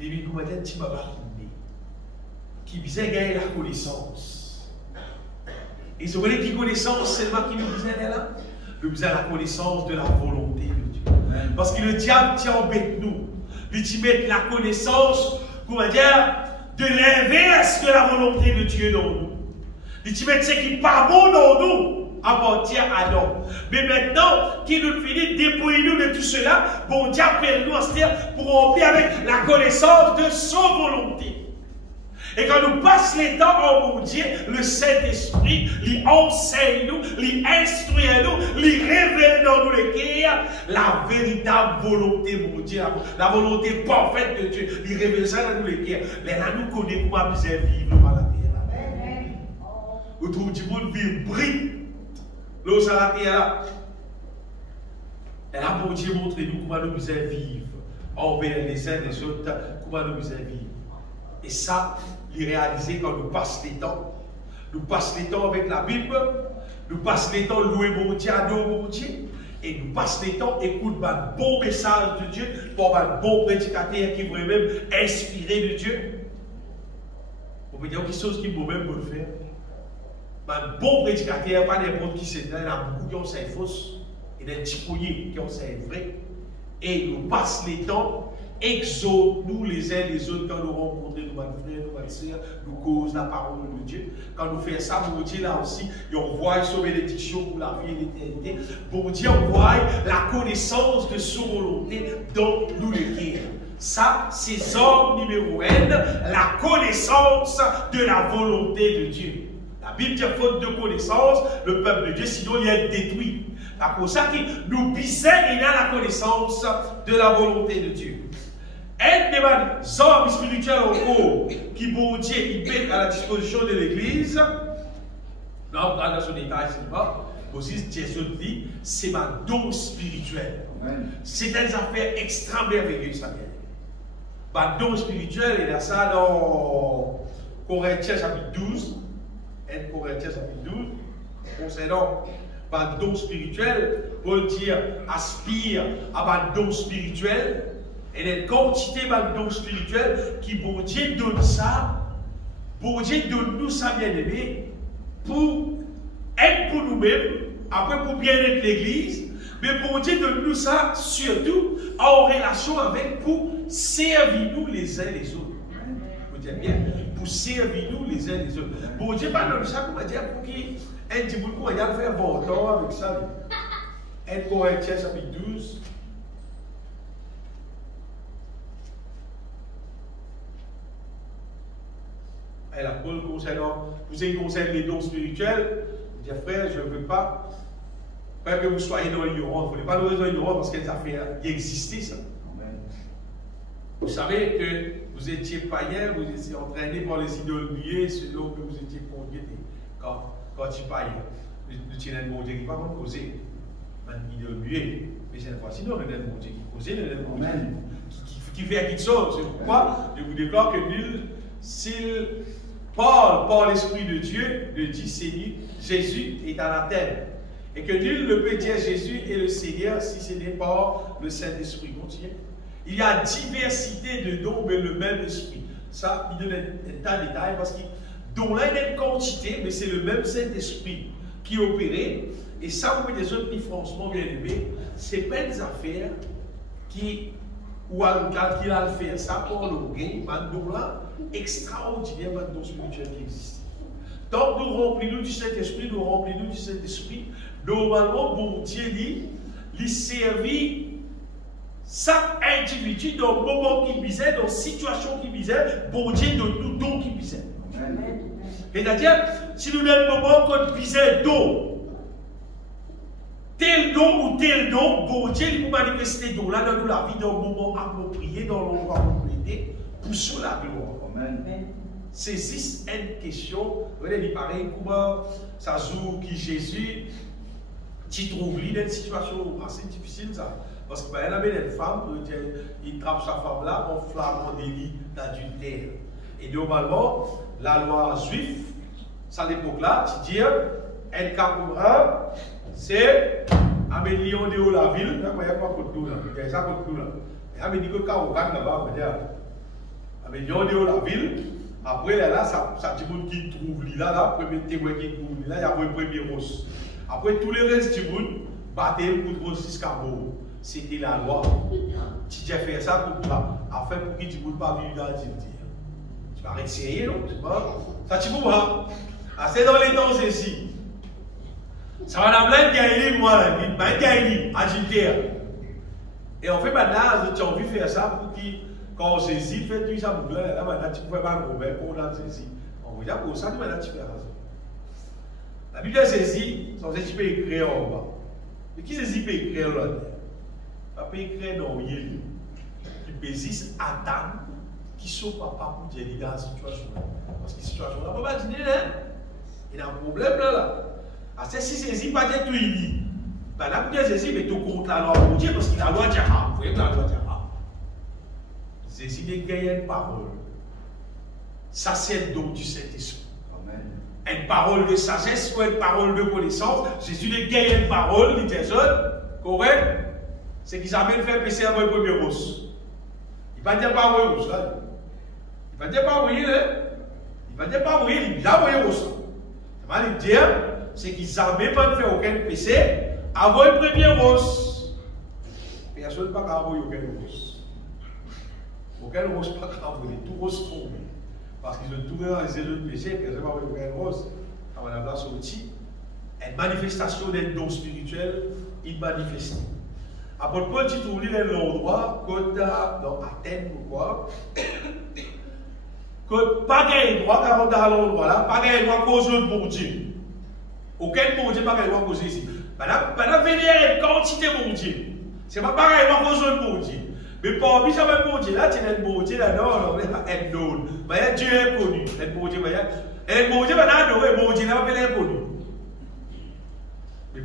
Et puis, comment un petit baba qui visait gagner la connaissance. Et vous voyez qui connaissance, c'est le qui nous disait là? Nous avons la connaissance de la volonté de Dieu. Parce que le diable tient en bête nous. Il met la connaissance, comment dire, de l'inverse de la volonté de Dieu dans nous. Il met ce qui n'est pas bon dans nous, appartient à nous. Mais maintenant, qu'il nous finit, dépouillez-nous de tout cela, bon Dieu appelle nous à se dire pour remplir avec la connaissance de son volonté. Et quand nous passons les temps en bon Dieu, le Saint-Esprit, lui enseigne nous, lui instruit nous, lui révèle dans nous les cœurs la véritable volonté, mon Dieu, la volonté parfaite de Dieu. Il révèle ça dans nous les cœurs. Mais là, nous connaissons comment nous vivre à la terre. Vous trouvez que vous vivez brille. L'eau à la terre. Et là, mon Dieu, montrez-nous comment nous vivre envers les uns les autres, comment nous vivre. Et ça, il réaliser quand nous passons les temps. Nous passons les temps avec la Bible, nous passons les temps louer mon Dieu, adorer mon Dieu, et nous passons les temps écouter un bon message de Dieu, pour un bon prédicateur qui pourrait même inspirer de Dieu. On peut dire quelque chose qui peut même le faire. Un bon prédicateur, pas n'importe qui c'est, il y en a beaucoup qui ont c'est fausse, et des petits pouillés qui ont c'est vrai. Et nous passons les temps. Exhorte nous les uns les autres quand nous rencontrons nos frères, nos sœurs, nous cause la parole de Dieu. Quand nous faisons ça, bon Dieu là aussi, et on voit son bénédiction pour la vie et l'éternité. Bon Dieu, on voit la connaissance de son volonté dans nous les cœurs. Ça, c'est homme numéro 1, la connaissance de la volonté de Dieu. La Bible dit faute de connaissance, le peuple de Dieu, sinon il est détruit. C'est pour ça que nous puissions et la connaissance de la volonté de Dieu. Un des hommes spirituels en cours qui, bon Dieu, il met à la disposition de l'Église, non, on va dans son détail, c'est pas, aussi, Jésus dit, c'est ma don spirituel. C'est des affaires extrêmement merveilleuses, ça vient. Ma don spirituel, il y a ça dans Corinthiens chapitre 12, 1 Corinthiens chapitre 12, concernant ma don spirituel, Paul dit, aspire à ma don spirituel. Et une quantité de dons spirituels qui, bon Dieu, donne ça. Bon Dieu donne nous ça, bien aimé, pour être pour nous-mêmes, après pour bien être l'Église, mais bon Dieu donne nous ça surtout en relation avec pour servir nous les uns les autres. Vous dites bien, pour servir nous les uns les autres. Bon Dieu, pas donne ça, comment dire, pour qu'il un petit bout de quoi, il y a faire bon temps avec ça. 1 Corinthiens chapitre 12. Et la Paul concernant, vous savez, concerne les dons spirituels, il dit frère, je ne veux pas que vous soyez dans l'ignorance. Vous ne voulez pas nous dans l'ignorance parce qu'il y a des affaires, il existait ça. Vous savez que vous étiez païen, vous étiez entraîné par les idoles muets, selon que vous étiez conduit quand tu païen. Nous tenons un bon Dieu qui ne va pas causer. Un idole muet. Mais cette fois-ci, non, le bon Dieu qui causait, le bon Dieu qui fait quelque chose. C'est pourquoi je vous déclare que nul, s'il parle par l'Esprit de Dieu, le dit Seigneur, Jésus est à la terre. Et que nul ne peut dire Jésus est le Seigneur si ce n'est pas le Saint-Esprit. Continue. Il y a diversité de dons, mais le même esprit. Ça, il donne un tas de détails parce que dont là, il y a une quantité, mais c'est le même Saint-Esprit qui opérait. Et ça, vous des autres qui, franchement, bien aimés, c'est pas des affaires qui, ou qu'il a fait ça pour le gain, mais là, extraordinaire, dans spirituel qui existe. Donc, nous remplissons du Saint-Esprit, nous remplissons du Saint-Esprit. Normalement, bon Dieu dit, il servit chaque individu dans le moment qui visait, dans la situation qui visait, bon Dieu de tout don qui visait. C'est-à-dire, si nous avons un moment qu'on visait don, tel don ou tel don, bon Dieu il peut manifester don là dans la vie, dans le moment approprié, dans l'endroit approprié, pour sur la gloire. Amen. C'est juste une question. Vous voyez, il paraît comment ça joue qui Jésus, tu trouves dans une situation assez difficile ça. Parce qu'il y a une femme, il trappe sa femme là en flagrant délit d'adultère. Et normalement, la loi juive, à l'époque là, tu dis, un cas pour un, c'est amener Lyon de la ville, il y a quoi contre nous là, il y a ça contre nous là. Et amener que quand on gagne là-bas, amener Lyon de la ville, après là, ça dit monde qui trouve là, premier témoin qui trouve là, il y a le premier rose. Après tous les restes du monde, baptême pour rose jusqu'à mort. C'était la loi. Tu as fait ça pour toi, afin pour qu'il ne pas vivre dans la dignité. Tu vas essayer, non? Ça tu vois. C'est dans les temps ici. Ça va dans plein de gaïlis, moi, là, un gaïli, agitaire. Et en fait, maintenant, tu as envie de faire ça pour qu'il, quand on saisit, fait tout ça pour là, maintenant, tu peux pas le Robert, on a saisi. On va dire pour ça, maintenant, tu fais ça. La Bible saisit, sans tu peux écrire en bas. Mais qui saisit peut écrire là? Il peut écrire dans Yéli. Il peut dire Adam, qui sont papa pour dire dans la situation. Parce que la situation là, on va dire, il y a un problème là. Si c'est pas dire tout il dit, ben là, bien c'est mais tout contre la loi pour Dieu, parce qu'il a la loi de Jaham. Vous voyez la loi de Jaham. C'est si des gagner une parole. Ça, c'est le don du Saint-Esprit. Une parole de sagesse ou une parole de connaissance. Jésus a gagné une parole, il dit correct. C'est qu'ils amènent faire péché avant le premier rose. Il ne va dire pas oui rose. Il ne va dire pas oui, il va dire pas oui, il va dire rose. Il va dire, c'est qu'ils amènent pas faire aucun péché avant le premier rose. Personne ne va pas avoir aucun rose. Aucun rose pas avoir, tout rose tombé. Parce qu'ils ont tout réalisé le péché, personne ne va avoir aucun rose. On va la place aussi. Une manifestation d'un don spirituel, il manifeste. Après, Paul dit tout l'endroit, dans Athènes, pourquoi? Que pas de droit, car on est dans l'endroit là, pas de droit cause de bon Dieu. Aucun bon Dieu, pas de droit cause ici. Maintenant, venir une quantité de bon Dieu. C'est pas pareil, pas cause de bon Dieu. Mais parmi ça, un bon Dieu là, tu as un bon Dieu là, non, on est un don. Dieu est connu. Un bon Dieu, un bon Dieu, maintenant, un bon Dieu là, on est inconnu. Mais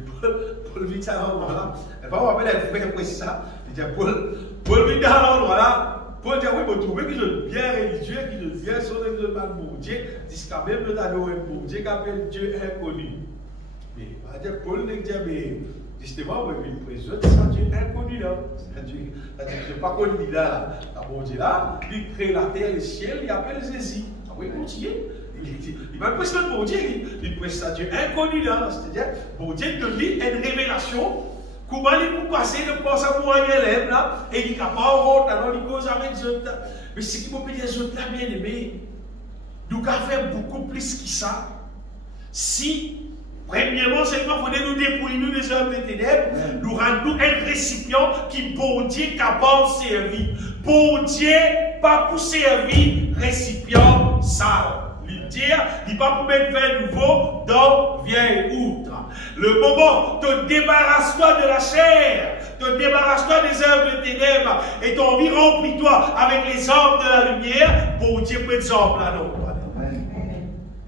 Paul vit ça dans l'endroit là. Il va vous rappeler un frère précis ça. Il dit Paul vit dans l'endroit là. Paul dit oui, vous trouvez qu'ils sont bien religieux, qu'ils sont bien sauvés de mal bon Dieu. Il dit quand même le tableau est bon Dieu qui appelle Dieu inconnu. Mais Paul dit mais justement, il présente ça Dieu inconnu là. C'est-à-dire, je ne sais pas connu là. Bon Dieu là, il crée la terre et le ciel, il appelle Jésus. Ah oui, continue. Il va présenter bon Dieu, il présente Dieu inconnu là. C'est-à-dire, bon Dieu donne lui une révélation. Comment il peut passer de penser à moi élève là, et il n'est pas en route, alors il cause avec les autres. Mais ce qui peut dire les autres là, bien aimé, nous avons fait beaucoup plus que ça. Si, premièrement, seulement, il faut nous dépouiller nous des hommes des ténèbres, nous rendons un récipient qui, bon Dieu, capable de servir. Bon Dieu, pas pour servir, récipient sale. Il va pour mettre vin nouveau dans vieille outre. Le moment, te débarrasse-toi de la chair, te débarrasse-toi des œuvres de ténèbres et ton vie remplis-toi avec les œuvres de la lumière pour Dieu peut être en plein nom.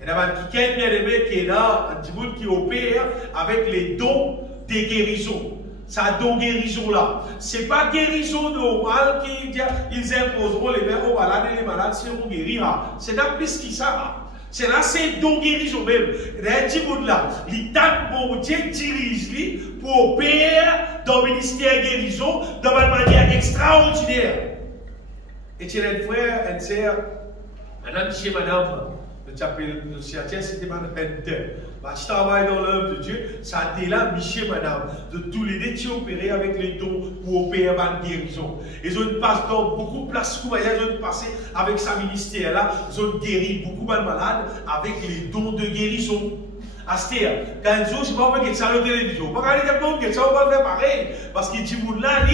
Et là, il y a bien aimé qui est là, un petit bout qui opère avec les dons des guérisons. ça don guérison là. C'est pas guérison normale qu'ils imposeront les verres aux malades et les malades seront guéris. C'est là plus qui ça. C'est là, c'est don guérison même. Les petits bouts là, l'État, bon Dieu, dirige lui pour opérer dans le ministère guérison de manière extraordinaire. Et tu as un frère, une sœur, madame, le chrétien, c'était madame Hunter. Je travaille dans l'œuvre de Dieu, ça a été là, Michel, madame, de tous les deux qui opéré avec les dons pour opérer la guérison. Ils ont passé dans beaucoup de places, ils ont passé avec sa ministère là, ils ont guéri beaucoup de malades avec les dons de guérison. Astéa, quand ils ont, je ne sais pas comment ça à la télévision. Pas regarder des gens qui on va faire pareil. Parce qu'il dit, là,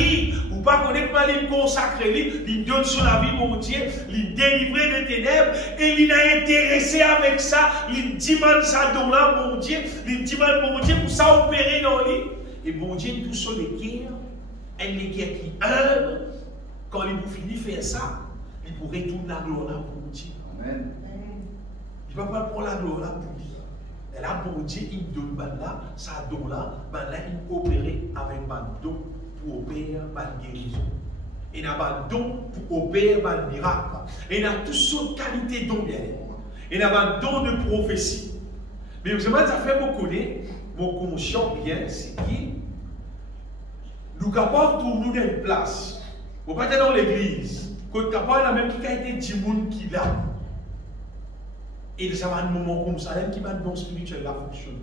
ou pas connaître pas les consacrés, il donne sur la vie, mon Dieu, il délivre des ténèbres, et il est intéressé avec ça, il demande ça dans là, mon Dieu, il demande, mon Dieu, pour ça opérer dans lui. Et mon Dieu, tout sur les guerres, et les guerres qui humbles, quand il vous finit de faire ça, il pourrait retourner la gloire là pour mon Dieu. Amen. Il ne va pas prendre la gloire là pour lui. Et là, bon Dieu, il donne là, ça donne là, il opère avec un don pour opérer une guérison. Il a un don pour opérer un miracle. Il a toutes sortes de qualités dons bien. Il a un don de prophétie. Mais vous savez, ça fait beaucoup connaître, mon conscient bien, c'est qui nous capables de nous dans une place. Vous ne pouvez pas dans l'église. Quand nous capable, il y a même qui a été dit qui l'a. Et ça va un moment comme ça, qui va un don spirituel là fonctionne.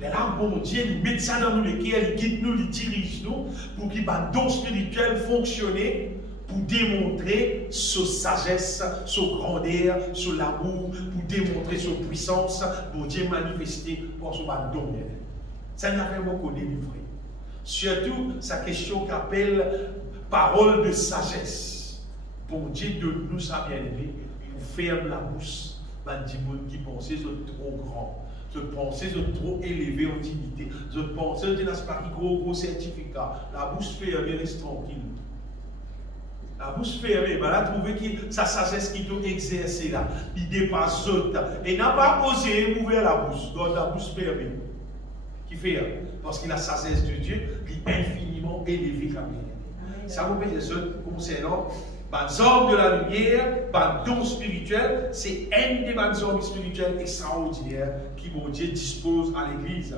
Mais là, bon Dieu, il met ça dans nous les cœurs, il guide nous, il dirige nous, pour qu'il va un don spirituel fonctionner, pour démontrer sa sagesse, sa grandeur, son amour, pour démontrer sa puissance, pour Dieu manifester pour son don. Ça n'a rien beaucoup délivré. Surtout, sa question qu'appelle parole de sagesse. Bon Dieu, de nous, ça bien élevé, il nous ferme la bouche. Qui pensaient être trop grand, je pensais être trop élevé en dignité, je pensais que ce pas gros certificat. La bouche fermée, reste tranquille. La bouche fermée, ben là, trouver que sa sagesse qui doit exercer là, il dépasse l'autre. Et n'a pas osé ouvrir la bouche, donc la bouche fermée. Qui fait? Parce que la sagesse de Dieu est infiniment élevée comme elle. Ça vous fait des autres concernant. Les hommes de la lumière, les dons spirituels, c'est un des hommes spirituels extraordinaires qui, mon Dieu, dispose à l'Église.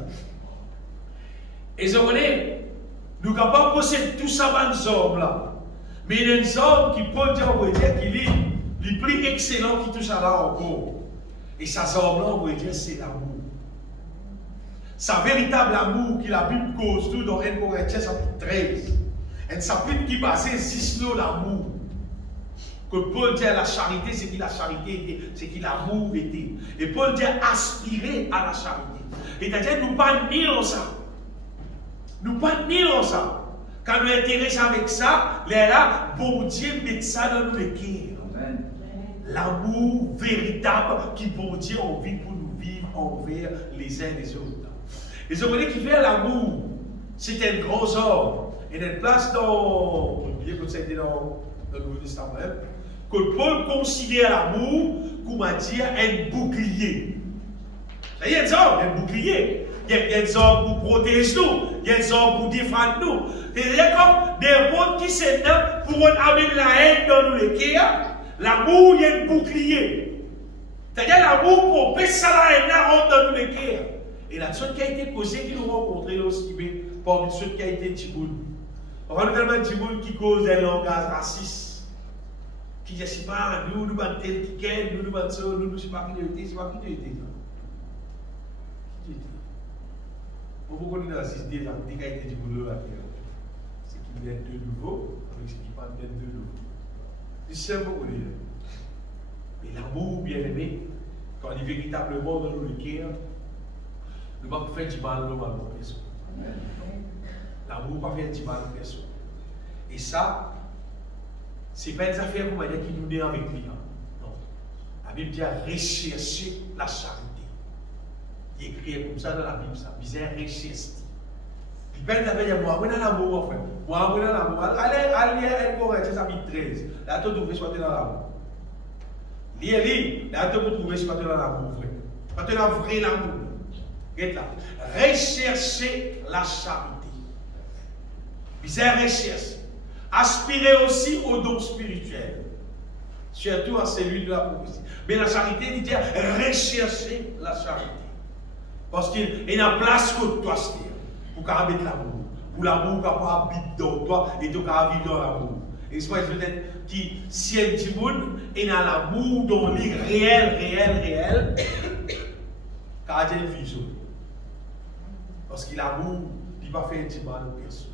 Et vous voyez, nous ne pouvons pas posséder tout ça, les hommes-là. Mais il y a des hommes qui peuvent dire qu'il est le plus excellent qui touche à là encore. Et ces hommes-là, on va dire, c'est l'amour. Sa véritable amour qui la Bible cause tout dans 1 Corinthiens chapitre 13. Et ça peut qui passe 6 lots l'amour. Que Paul dit à la charité, c'est qui la charité était, c'est qui l'amour était. Et Paul dit aspirer à la charité. C'est-à-dire, nous ne pas nier ça. Nous ne pas nier ça. Quand nous intéressons avec ça, là, bon Dieu met ça dans nos cœurs. L'amour véritable qui, bon Dieu, a envie pour nous vivre envers les uns les autres. Et vous voyez qui fait l'amour, c'est un grand homme. Et il y a une place dans, oubliez que ça a été dans le Nouveau Testament, que Paul considère l'amour comme un bouclier. Il y a des hommes, un bouclier. Il y a des hommes pour protéger nous. Il y a des hommes pour défendre nous. Il y a comme des mondes qui s'étendent pour amener la haine dans nos cœurs. L'amour, il y a un bouclier. C'est-à-dire l'amour pour baisser la haine rentre dans nos cœurs. Et la chose qui a été causée, qui nous rencontrons là aussi, parmi ceux qui a été Tiboun. On va nous tellement Tiboun qui cause un langage raciste. Qui dit, c'est pas nous, nous battons tel qui gagne, nous battons ça, nous, c'est pas qui nous était, c'est pas qui nous était. Qui était? Pourquoi on est dans 6 D, dès qu'il a été Tiboun là, c'est qu'il y a de nouveau, avec ce qui parle de nouveau. C'est simple pour dire. Mais l'amour, bien aimé, quand il est véritablement dans nos cœurs, nous ne pouvons pas faire du mal à nos personnes. L'amour ne peut pas faire du mal à nos personnes. Et ça, ce n'est pas des affaires qui nous donnent avec lui. Non. La Bible dit à rechercher la charité. Il est écrit comme ça dans la Bible, ça. Il dit à rechercher. Il peut être avec moi, on a l'amour, en fait. Moi, on a l'amour. Allez à 1 Corinthiens, chapitre 13. Là, tu trouves soit dans l'amour. Lis, là, tu peux trouver soit dans l'amour, frère. Pas dans le vrai l'amour. Regarde là. Rechercher la charité. Vous avez recherché. Aspirez aussi aux dons spirituels. Surtout à celui de la prophétie. Mais la charité, il dit rechercher la charité. Parce qu'il y a une place que toi, pour qu'on mettre l'amour. Pour l'amour capable habiter dans toi et tu capable vivre dans l'amour. Et c'est peut-être qui, si elle dit monde, il y a l'amour dans lui réel, car il y a une vision. Parce que l'amour, il ne va pas faire du mal aux personnes.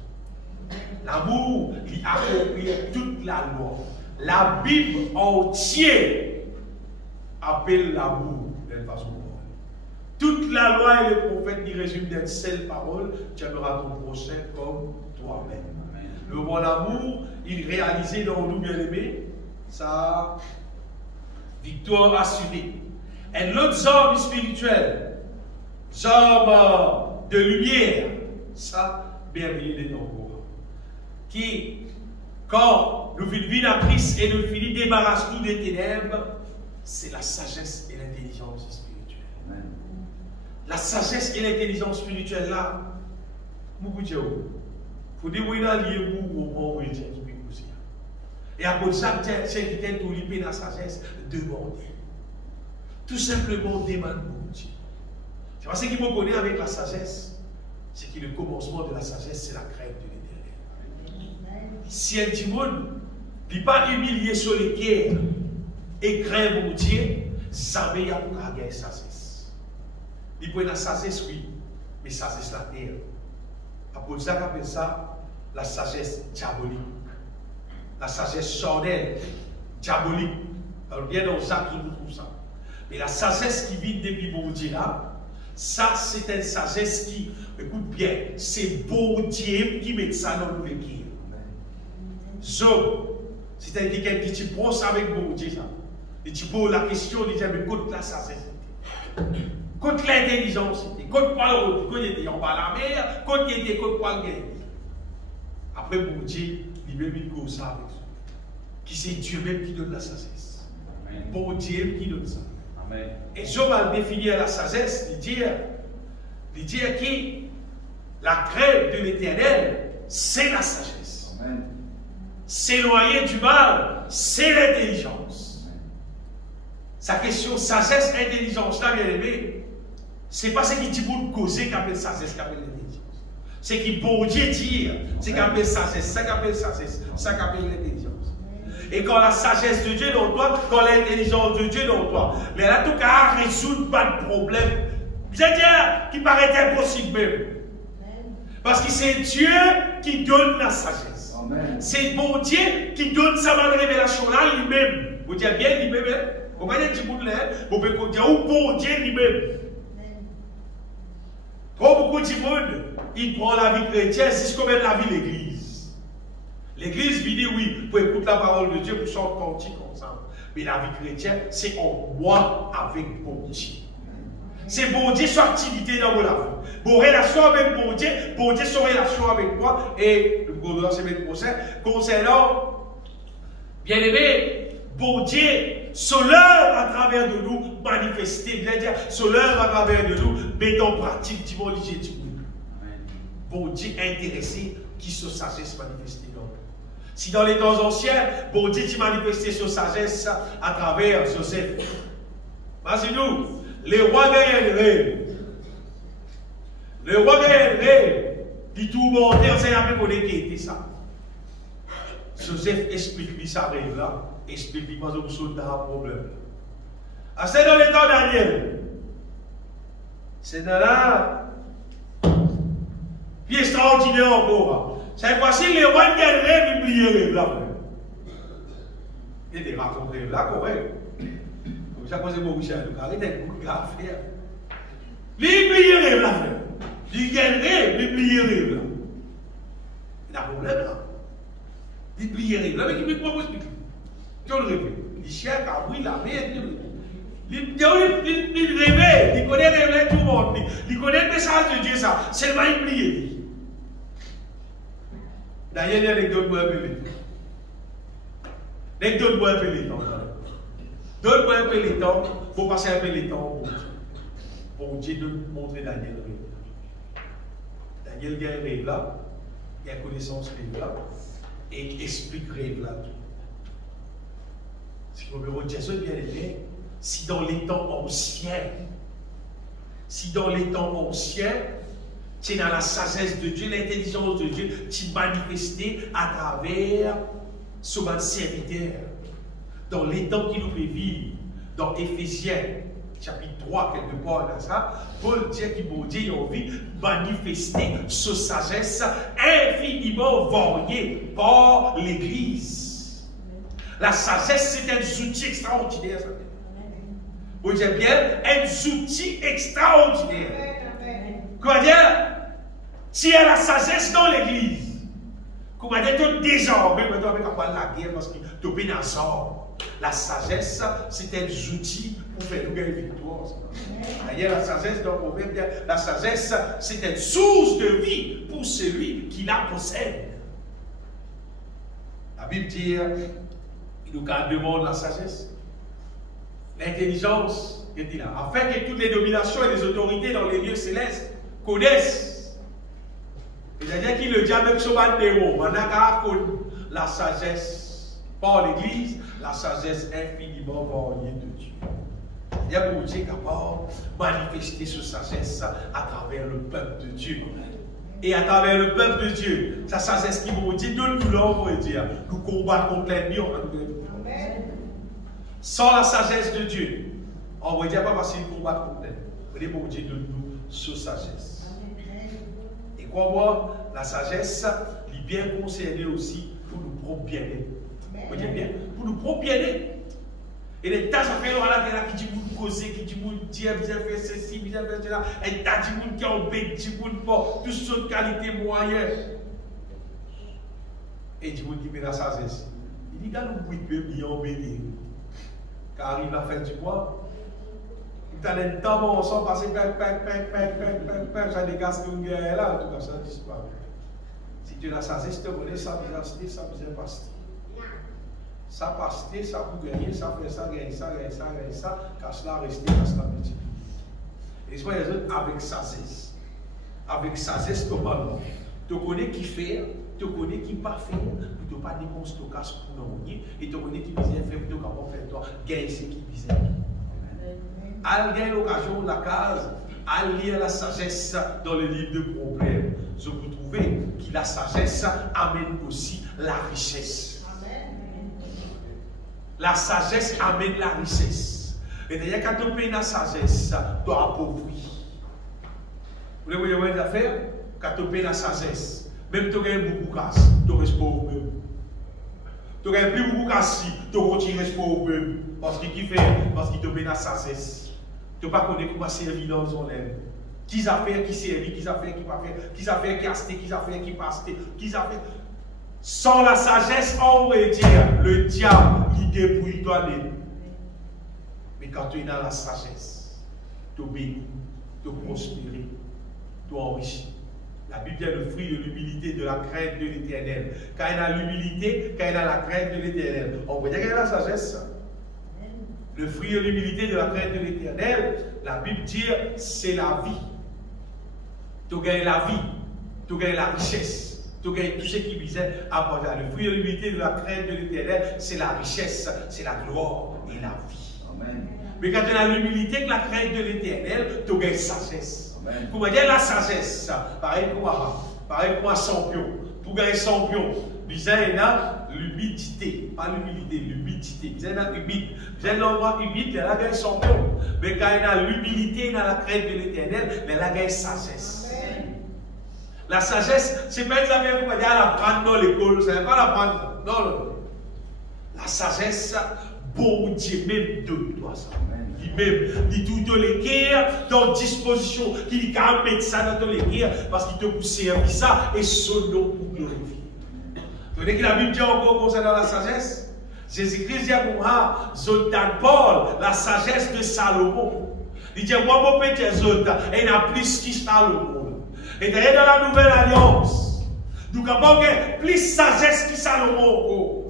L'amour, il accomplit toute la loi. La Bible entière appelle l'amour d'une façon. Toute la loi et les prophètes qui résument d'une seule parole, tu aimeras ton prochain comme toi-même. Le bon amour, il réalisé dans nous bien-aimés, ça, victoire assurée. Et l'autre arme spirituelle, arme de lumière, ça, bienvenue dans nous. Qui, quand nous vivons à Christ et nous finissons débarrasser nous des ténèbres, c'est la sagesse et l'intelligence spirituelle. Amen. La sagesse et l'intelligence spirituelle là, beaucoup de gens, pour dire oui, là, lié pour et après ça, c'est qui t'aide pour libérer la sagesse, demander. Tout simplement demander pour Dieu. C'est parce qu'il me connaît avec la sagesse, c'est que le commencement de la sagesse, c'est la crainte de l'Éternel. Si un petit monde n'est pas humilié sur les pierres et craint mon Dieu, jamais il y a pour gagner sagesse. Il peut y avoir la sagesse, oui, mais sagesse la terre. Après ça, on appelle ça la sagesse diabolique. La sagesse charnelle, diabolique. Alors bien dans ça, je trouve ça. Mais la sagesse qui vit depuis mon Dieu là, ça c'est une sagesse qui, écoute bien, c'est bon Dieu qui met ça dans le cœur. So, c'est-à-dire quelqu'un qui te pense avec bon Dieu ça. Et tu poses la question, il dit, mais contre la sagesse, contre l'intelligence, contre quoi l'autre, contre il était en bas la mer, contre il était contre quoi le gain. Après bon Dieu, il met une cause ça avec ça. Qui c'est Dieu même qui donne la sagesse. Amen. Bon Dieu qui donne ça. Amen. Et Job va définir la sagesse, il dit que la crainte de l'Éternel, c'est la sagesse. S'éloigner du mal, c'est l'intelligence. Sa question sagesse, intelligence, là, bien aimé, c'est pas ce qui dit pour causer qui appelle sagesse, qui appelle l'intelligence. C'est qui pour Dieu dire, c'est qui appelle sagesse, ça qui appelle sagesse, ça qui appelle l'intelligence. Et quand la sagesse de Dieu est dans toi, quand l'intelligence de Dieu est dans toi, mais là, tout cas, résoudre pas de problème. Bien dire qui paraît impossible même. Parce que c'est Dieu qui donne la sagesse. C'est bon Dieu qui donne sa bonne révélation là lui-même. Vous dites bien lui-même. Vous voyez du bout de l'air, vous pouvez dire où bon Dieu lui-même. Trop beaucoup de monde, il prend la vie chrétienne jusqu'au même la vie de l'église. L'église lui dit oui, pour écouter la parole de Dieu, pour chanter cantique ensemble. Mais la vie chrétienne, c'est en moi avec bon Dieu. C'est bon Dieu son activité dans la vie. Vos relations avec bon Dieu son relation avec moi. Et le gouvernement semaine prochaine, concernant, bien aimé, bon Dieu, son œuvre à travers de nous manifester, bien dire, son œuvre à travers de nous, met en pratique, du monde du bon Dieu intéressé qui se sagesse manifester dans nous. Si dans les temps anciens, bon Dieu qui manifestait sa sagesse à travers Joseph. Vas-y-nous, les rois gagnent. Le roi gagnent, dit tout bon, c'est la même monnaie qui était ça. Joseph explique-lui sa rêve là, explique-lui pas de saute dans un problème. Ah, c'est dans les temps Daniel. C'est dans là. Puis extraordinaire encore. Cette fois-ci, les rois gagnent rêve, ils plient rêve là. Il y a des racontes rêve là, correct. Comme ça, c'est bon, Michel. Arrêtez de beaucoup de affaires. Ils plient rêve là, frère. Ils gagnent rêve, ils plient rêve là. Il y a un problème là. Ils plient rêve là, mais qui me propose expliquer. Tu le rêve. Il cherche à briller la merde. Il rêve, il connaît rêve tout le monde. Il connaît le message de Dieu ça. Seulement il plie. D'ailleurs, il y a l'anecdote pour appeler. L'anecdote pour appeler. Donne-moi un peu les temps pour passer un peu les temps pour Dieu de montrer Daniel rêve. Daniel gagne rêve là. il y a connaissance rêve là, et explique rêve là tout. Si vous me Jésus bien aimé, si dans les temps anciens, c'est dans la sagesse de Dieu, l'intelligence de Dieu, tu manifesté à travers ce serviteur. Dans les temps qui nous fait vivre, dans Éphésiens, chapitre 3, quelque part dans ça, Paul dit qu'il m'a dit, il a envie de manifester ce sagesse infiniment variée par l'Église. La sagesse, c'est un outil extraordinaire. Vous dites bien, un outil extraordinaire. Comment dire? S'il y a la sagesse dans l'Église, comment dire, tu désormais, tu dois avoir la guerre parce que tu es dans la sagesse, c'est un outil pour faire une victoire. D'ailleurs, la sagesse, dans le proverbe, la sagesse, c'est une source de vie pour celui qui la possède. La Bible dit, il nous demande la sagesse, l'intelligence, afin que toutes les dominations et les autorités dans les lieux célestes connaissent. C'est-à-dire qu'il le dit avec ce bandéro, la sagesse par l'Église, la sagesse infiniment variée de Dieu. Il y a pour Dieu capable de manifester cette sagesse à travers le peuple de Dieu. Et à travers le peuple de Dieu, sa sagesse qui vous dit, nous l'envoie dire, nous combattons contre l'ennemi. Sans la sagesse de Dieu, on va dire pas facile de combattre contre l'ennemi. Vous voyez pour Dieu de nous cette sagesse. Et quoi moi, la sagesse est bien concernée aussi pour nous propres bien-être. Vous voyez bien, pour nous propres bien-être. Et les tâches à faire là qui dit vous causer, qui dit vous dire, vous avez fait ceci, vous avez fait cela, et t'as dit vous qui ont bête, dit vous pas, toutes sortes de qualités moyennes. Et dit vous qui met la sagesse. Il dit quand nous pouvons bien embêter. Car il va faire du quoi? Il a un temps ensemble passer, ça dégage une guerre là, en tout cas ça disparaît. Si tu as la sagesse, tu connais ça, ça vient passer. Ça passe, ça pour gagner, ça fait ça, gagner ça, gagner ça, gagner ça, car cela rester, car cela multiplie. Et soyez avec sagesse. Avec sagesse, normalement. Tu connais qui fait, tu connais qui pas faire, tu ne pas dire qu'on se casse pour nous, et tu connais qui vient faire, tu ne pas faire toi, gagner ce qui vient. Al gagne l'occasion de la case, al lire la sagesse dans le livre de Proverbes. Je vous trouvez que la sagesse amène aussi la richesse. La sagesse amène la richesse. Et d'ailleurs, quand tu payes la sagesse, tu appauvris. Vous voyez les affaires? Quand tu payes la sagesse, même tu gagnes beaucoup de casse, tu restes pauvre même. Tu gagnes plus beaucoup de casse, tu continues pauvre même. Parce qu'il te paye la sagesse. Tu ne peux pas connaître comment servir dans son lèvre. Qui a fait, qui servit, qui a fait, qui pas fait, qui a fait, qui a acheté, qui a fait, qui pas acheté, qui a fait. Sans la sagesse, on va dire, le diable, il dépouille toi-même. Mais quand tu es dans la sagesse, tu bénis, tu prospères, tu enrichis. La Bible est le fruit de l'humilité, de la crainte de l'Éternel. Quand il y a l'humilité, quand il y a la crainte de l'Éternel, on va dire qu'il y a la sagesse. Le fruit de l'humilité, de la crainte de l'Éternel, la Bible dit, c'est la vie. Tu gagnes la vie, tu gagnes la richesse. Tu gagnes tout ce qui visait à porter. Le fruit de l'humilité, de la crainte de l'Éternel, c'est la richesse, c'est la gloire et la vie. Amen. Mais quand tu as l'humilité et la crainte de l'Éternel, tu gagnes sagesse. Pour dire la sagesse, pareil comme un champion. Pour gagner champion, il y a l'humidité, pas l'humilité, l'humidité. Il y a l'humidité. Il y a l'humidité, il y a gagné champion. Mais quand il y a l'humilité, il y a la crainte de l'Éternel, mais il y a gagné sagesse. La sagesse, c'est pas exactement comme dire à l'apprendre dans l'école, c'est pas l'apprendre. Non. La sagesse, bon Dieu même de toi ça. Lui-même, il tout les guerres dans disposition, qu'il va mettre ça dans les guerres parce qu'il te pousse servir ça et son nom pour glorifier. Vous voyez que la Bible dit encore concernant la sagesse? Jésus-Christ dit à moi, Zoltan Paul, la sagesse de Salomon. Il dit, moi, mon petit Zoltan, et il y a plus que Salomon. Et d'ailleurs, dans la nouvelle alliance, nous avons plus sagesse que Salomon.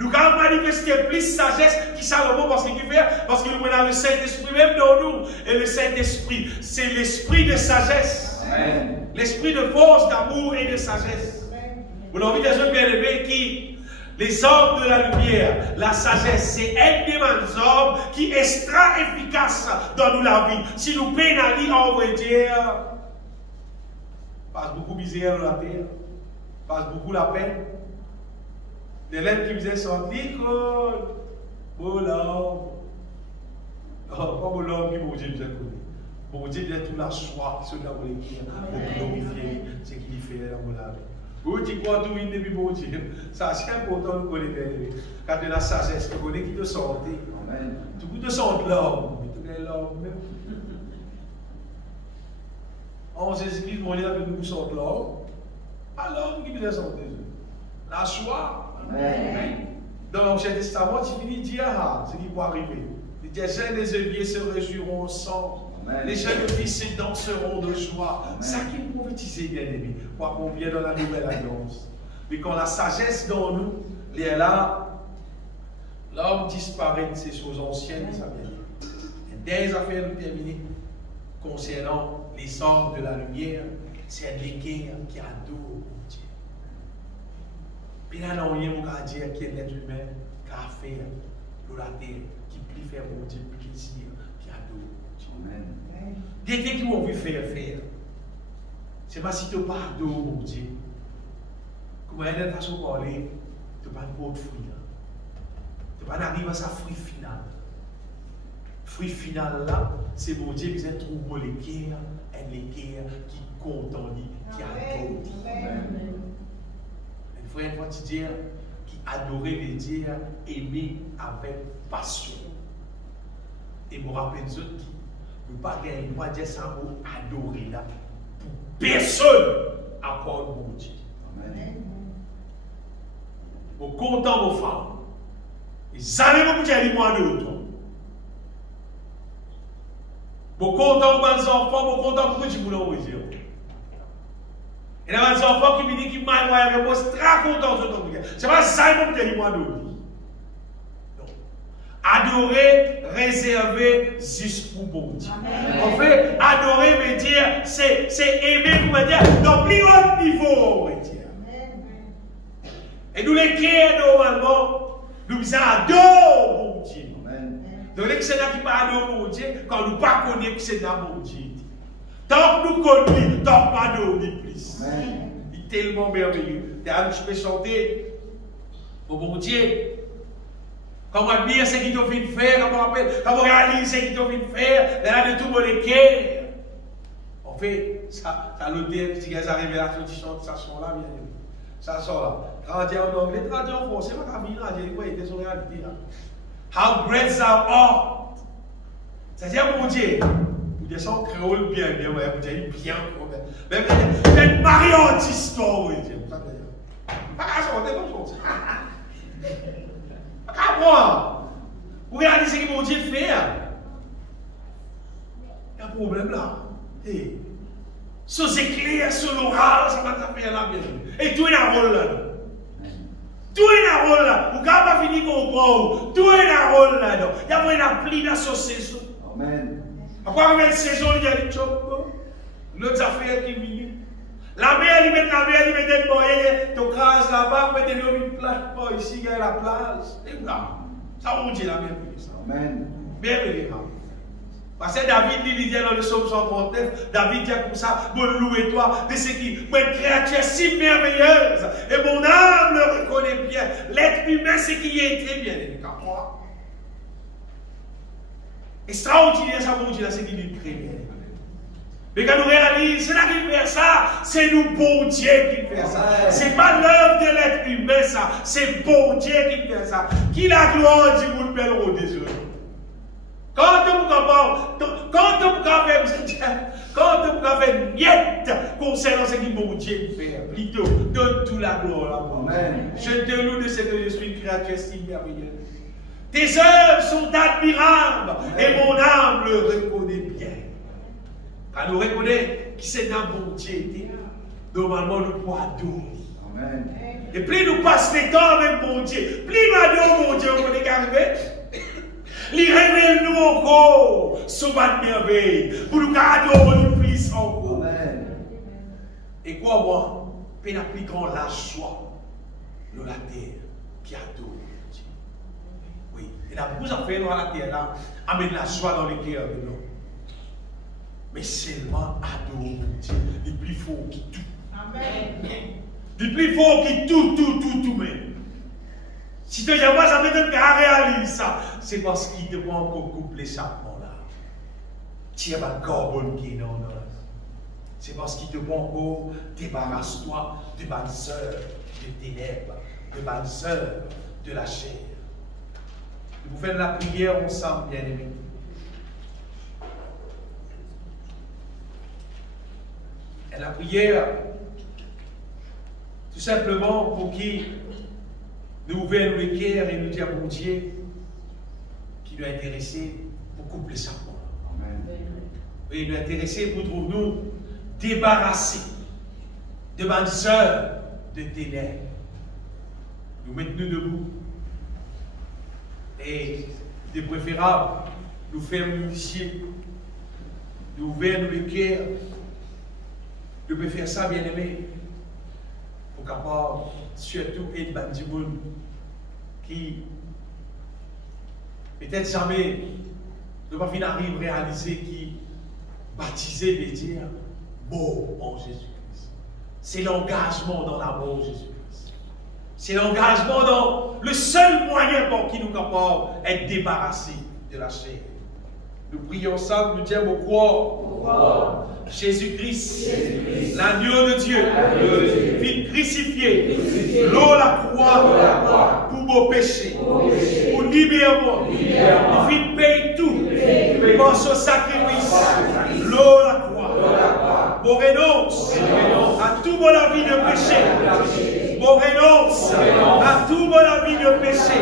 Nous avons manifesté plus sagesse que Salomon parce qu'il nous met dans le Saint-Esprit, même dans nous. Et le Saint-Esprit, c'est l'esprit de sagesse. L'esprit de force, d'amour et de sagesse. Vous l'avez des gens bien aimés qui, les hommes de la lumière, la sagesse, c'est un des hommes qui est extra efficace dans nous la vie. Si nous pénalisons, on va dire, passe beaucoup de misère dans la terre, passe beaucoup la peine. Des lettres qui me disaient sans l'école, oh l'homme, pas mon homme qui mon Dieu nous a connu. Mon Dieu vient tout la soie, ce qu'on a voulu dire, pour glorifier ce qu'il fait dans mon âme. Vous dites quoi, tout le monde depuis mon Dieu. Ça, c'est important de connaître. Quand tu as la sagesse, tu connais qui te sentait. Tu te sens l'homme. Tu es l'homme. En Jésus-Christ, mon Dieu, nous sommes l'homme. Pas l'homme qui nous sentait. La soie. Dans l'Ancien Testament, tu finis de dire ce qui va arriver. Les jeunes des éviers se réjouiront ensemble. Les jeunes fils se danseront de joie. Ça qui est prophétisé, bien aimé. Quoi qu'on vient dans la nouvelle alliance. Mais quand la sagesse dans nous, il est là, l'homme disparaît de ces choses anciennes, ça vient. Des affaires terminées concernant les hommes de la lumière, c'est un guerres qui adore Dieu. Puis là, on y a dire qui est l'être humain, qui a fait pour la terre, qui plie faire mon Dieu plaisir, qui adore Dieu. Des qui ont envie de faire. C'est pas si tu n'as pas adoré mon Dieu. Comment il y a une façon de parler, tu n'as pas de fruit. Tu n'as pas d'arriver à sa fruit final. Fruit final là, c'est mon Dieu qui a trouvé l'équerre, un équerre qui compte en lui, qui adore. Une fois tu dis qui adorait les dieux, aimer avec passion. Et me rappelle ceux qui ne peuvent pas gagner, moi dire ça mot adorer là. Pour personne à part mon Dieu. Au content vos femmes. Ils allaient vous dire moi de l'autre. Au content vos enfants, au content pour que tu voulais dire. Et là, les enfants qui me disent qu'ils m'ont avec moi, c'est très content de ton. C'est pas ça que vous dire moi de l'autre. Adorer, réserver juste pour bon Dieu. En fait, adorer veut dire, c'est aimer, vous veut dire, dans plus haut niveau, on veut dire. Et nous les créons normalement, nous adorons bon Dieu. Donc, les c'est là qui pas adorent bon Dieu, quand nous ne pas connaissons que c'est là bon Dieu. Tant que nous connaissons, tant que nous adorons plus. Il est tellement merveilleux. Je peux chanter au bon Dieu. Quand on admire ce qu'il t'a fait faire, quand on réalise ce qu'il t'a fait faire, il y a de tout le cœur. En fait, ça l'auteur qui a révélation qui chante, ça sort là, bien sûr. Ça sort là. Traduit en anglais, traduit en français, pas qu'à venir, il était son réalité là. How great thou art. C'est-à-dire, mon Dieu, vous descendez en créole bien, vous dites bien, même une mariante histoire, vous dites. Pas qu'à chanter comme ça. À moi, vous regardez ce que mon Dieu fait. Il y a un problème là. Sous éclairs, sous l'orage, ça va taper là bien. Et tout est un rôle là. Tout est un rôle là. Vous ne pouvez pas finir comme vous. Tout est un rôle là. Il y a une appli dans cette saison. Amen. Après, on met une saison, il y a des choses. L'autre affaire qui vient. La mer, il met des moyens, tu crases là-bas, tu mets une plage, ici, il y a la plage. Et là, ça va dire la mer. Amen. Merveilleux. Parce que David dit dans le psaume 139, David dit comme ça, bon louer toi de ce qui, moi, une créature si merveilleuse, et mon âme le reconnaît bien. L'être humain, c'est qui est très bien aimé. Extraordinaire, ça, mon Dieu, c'est qui est très bien. Mais quand nous réalisons, c'est là qui fait ça, c'est nous, bon Dieu, qui fait ça. Ce n'est pas l'œuvre de l'être humain, ça. C'est bon Dieu qui fait ça. Qui la gloire du monde belle au désir. Quand on fait miette concernant ce que mon Dieu fait, plutôt, donne toute la gloire à moi. Je te loue de ce que je suis une créature si merveilleuse. Tes œuvres sont admirables et mon âme le reconnaît bien. Quand nous reconnaissons que c'est un bon Dieu, normalement nous pouvons adorer. Et plus nous passons le temps avec mon Dieu, plus nous adorons mon Dieu, on est arrivé. Il révèle nous encore son bas de merveille pour nous adorer plus encore. Et quoi, moi, puis appliquons la joie de la terre qui adore Dieu. Oui, et la beaucoup à faire dans la terre là, amène la joie dans les cœurs de l'homme. Mais seulement adore Dieu, le plus fort qui tout. Amen. Le plus fort qui tout, même. Si tu n'as pas jamais réalisé ça, c'est parce qu'il te prend pour coupler ça. Tu n'as pas de carbone qui est dans nous. C'est parce qu'il te prend pour débarrasse-toi de bonnes sœurs, de ténèbres, de bonnes sœurs, de la chair. Nous faisons la prière ensemble, bien-aimés. Et la prière, tout simplement pour qu'il nous ouvre le cœur et nous dire, bon Dieu, qui nous a intéressé pour coupler ça. Et nous intéressé pour nous débarrasser de bonnes sœurs de ténèbres. Nous mettons debout. Et de préférable, nous faire initier, nous ouvrir le cœur. Nous pouvons faire ça, bien aimé, pour capable, surtout, être des gens qui, peut-être jamais, ne pas finir arriver à réaliser qui baptiser veut dire mort en Jésus-Christ. C'est l'engagement dans l'amour de Jésus-Christ. C'est l'engagement dans le seul moyen pour qui nous capable d'être débarrassés de la chair. Nous prions ça, nous disons pourquoi Jésus-Christ, l'agneau de Dieu, vite crucifié, l'eau la croix pour vos péchés, pour libérer moi, il vite paye tout pour son sacrifice, l'eau la croix, pour renonce à tout mon avis de péché, pour renonce à tout mon avis de péché,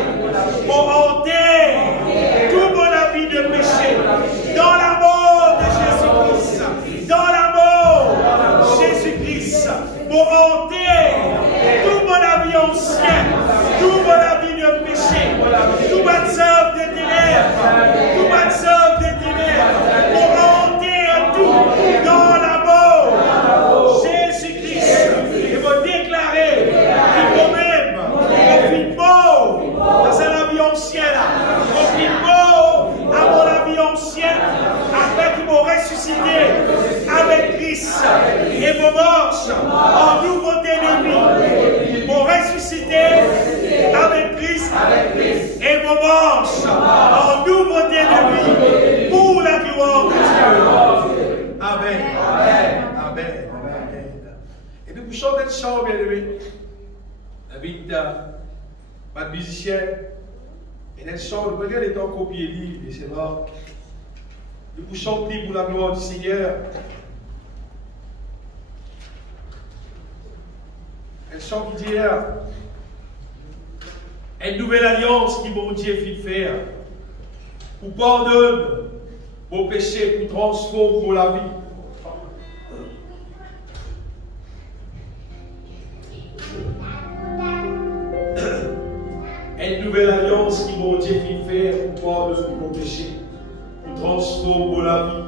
pour enterrer tout mon avis de péché, dans la mort de Jésus-Christ. Dans l'amour, Jésus-Christ, pour enterrer tout mon avis ancien, tout mon avis de péché, tout ma œuvre de ténèbres, tout ma œuvre de ténèbres, pour enterrer tout dans l'amour, Jésus-Christ, et vous déclarer qu'il faut même, on fit beau dans la vie ancienne, on fit beau à mon avis ancien, afin qu'il m'aurait ressuscité avec Christ et vos marches en nouveauté de vie. Pour ressusciter avec Christ et vos marches en nouveauté de vie pour la gloire de Dieu. Amen. Amen. Amen. Et puis, vous chantez le chant, bien aimé. Avec votre musicien. Et dans le chant, vous regardez les temps copier livre, et c'est vrai. Nous chantons pour la gloire du Seigneur. Elle chante qui dit une nouvelle alliance qui mon Dieu fit faire. Pour pardonne vos péchés, pour transformer pour la vie. Une nouvelle alliance qui mon Dieu fit faire pour pardonne vos péchés, pour transformer pour la vie.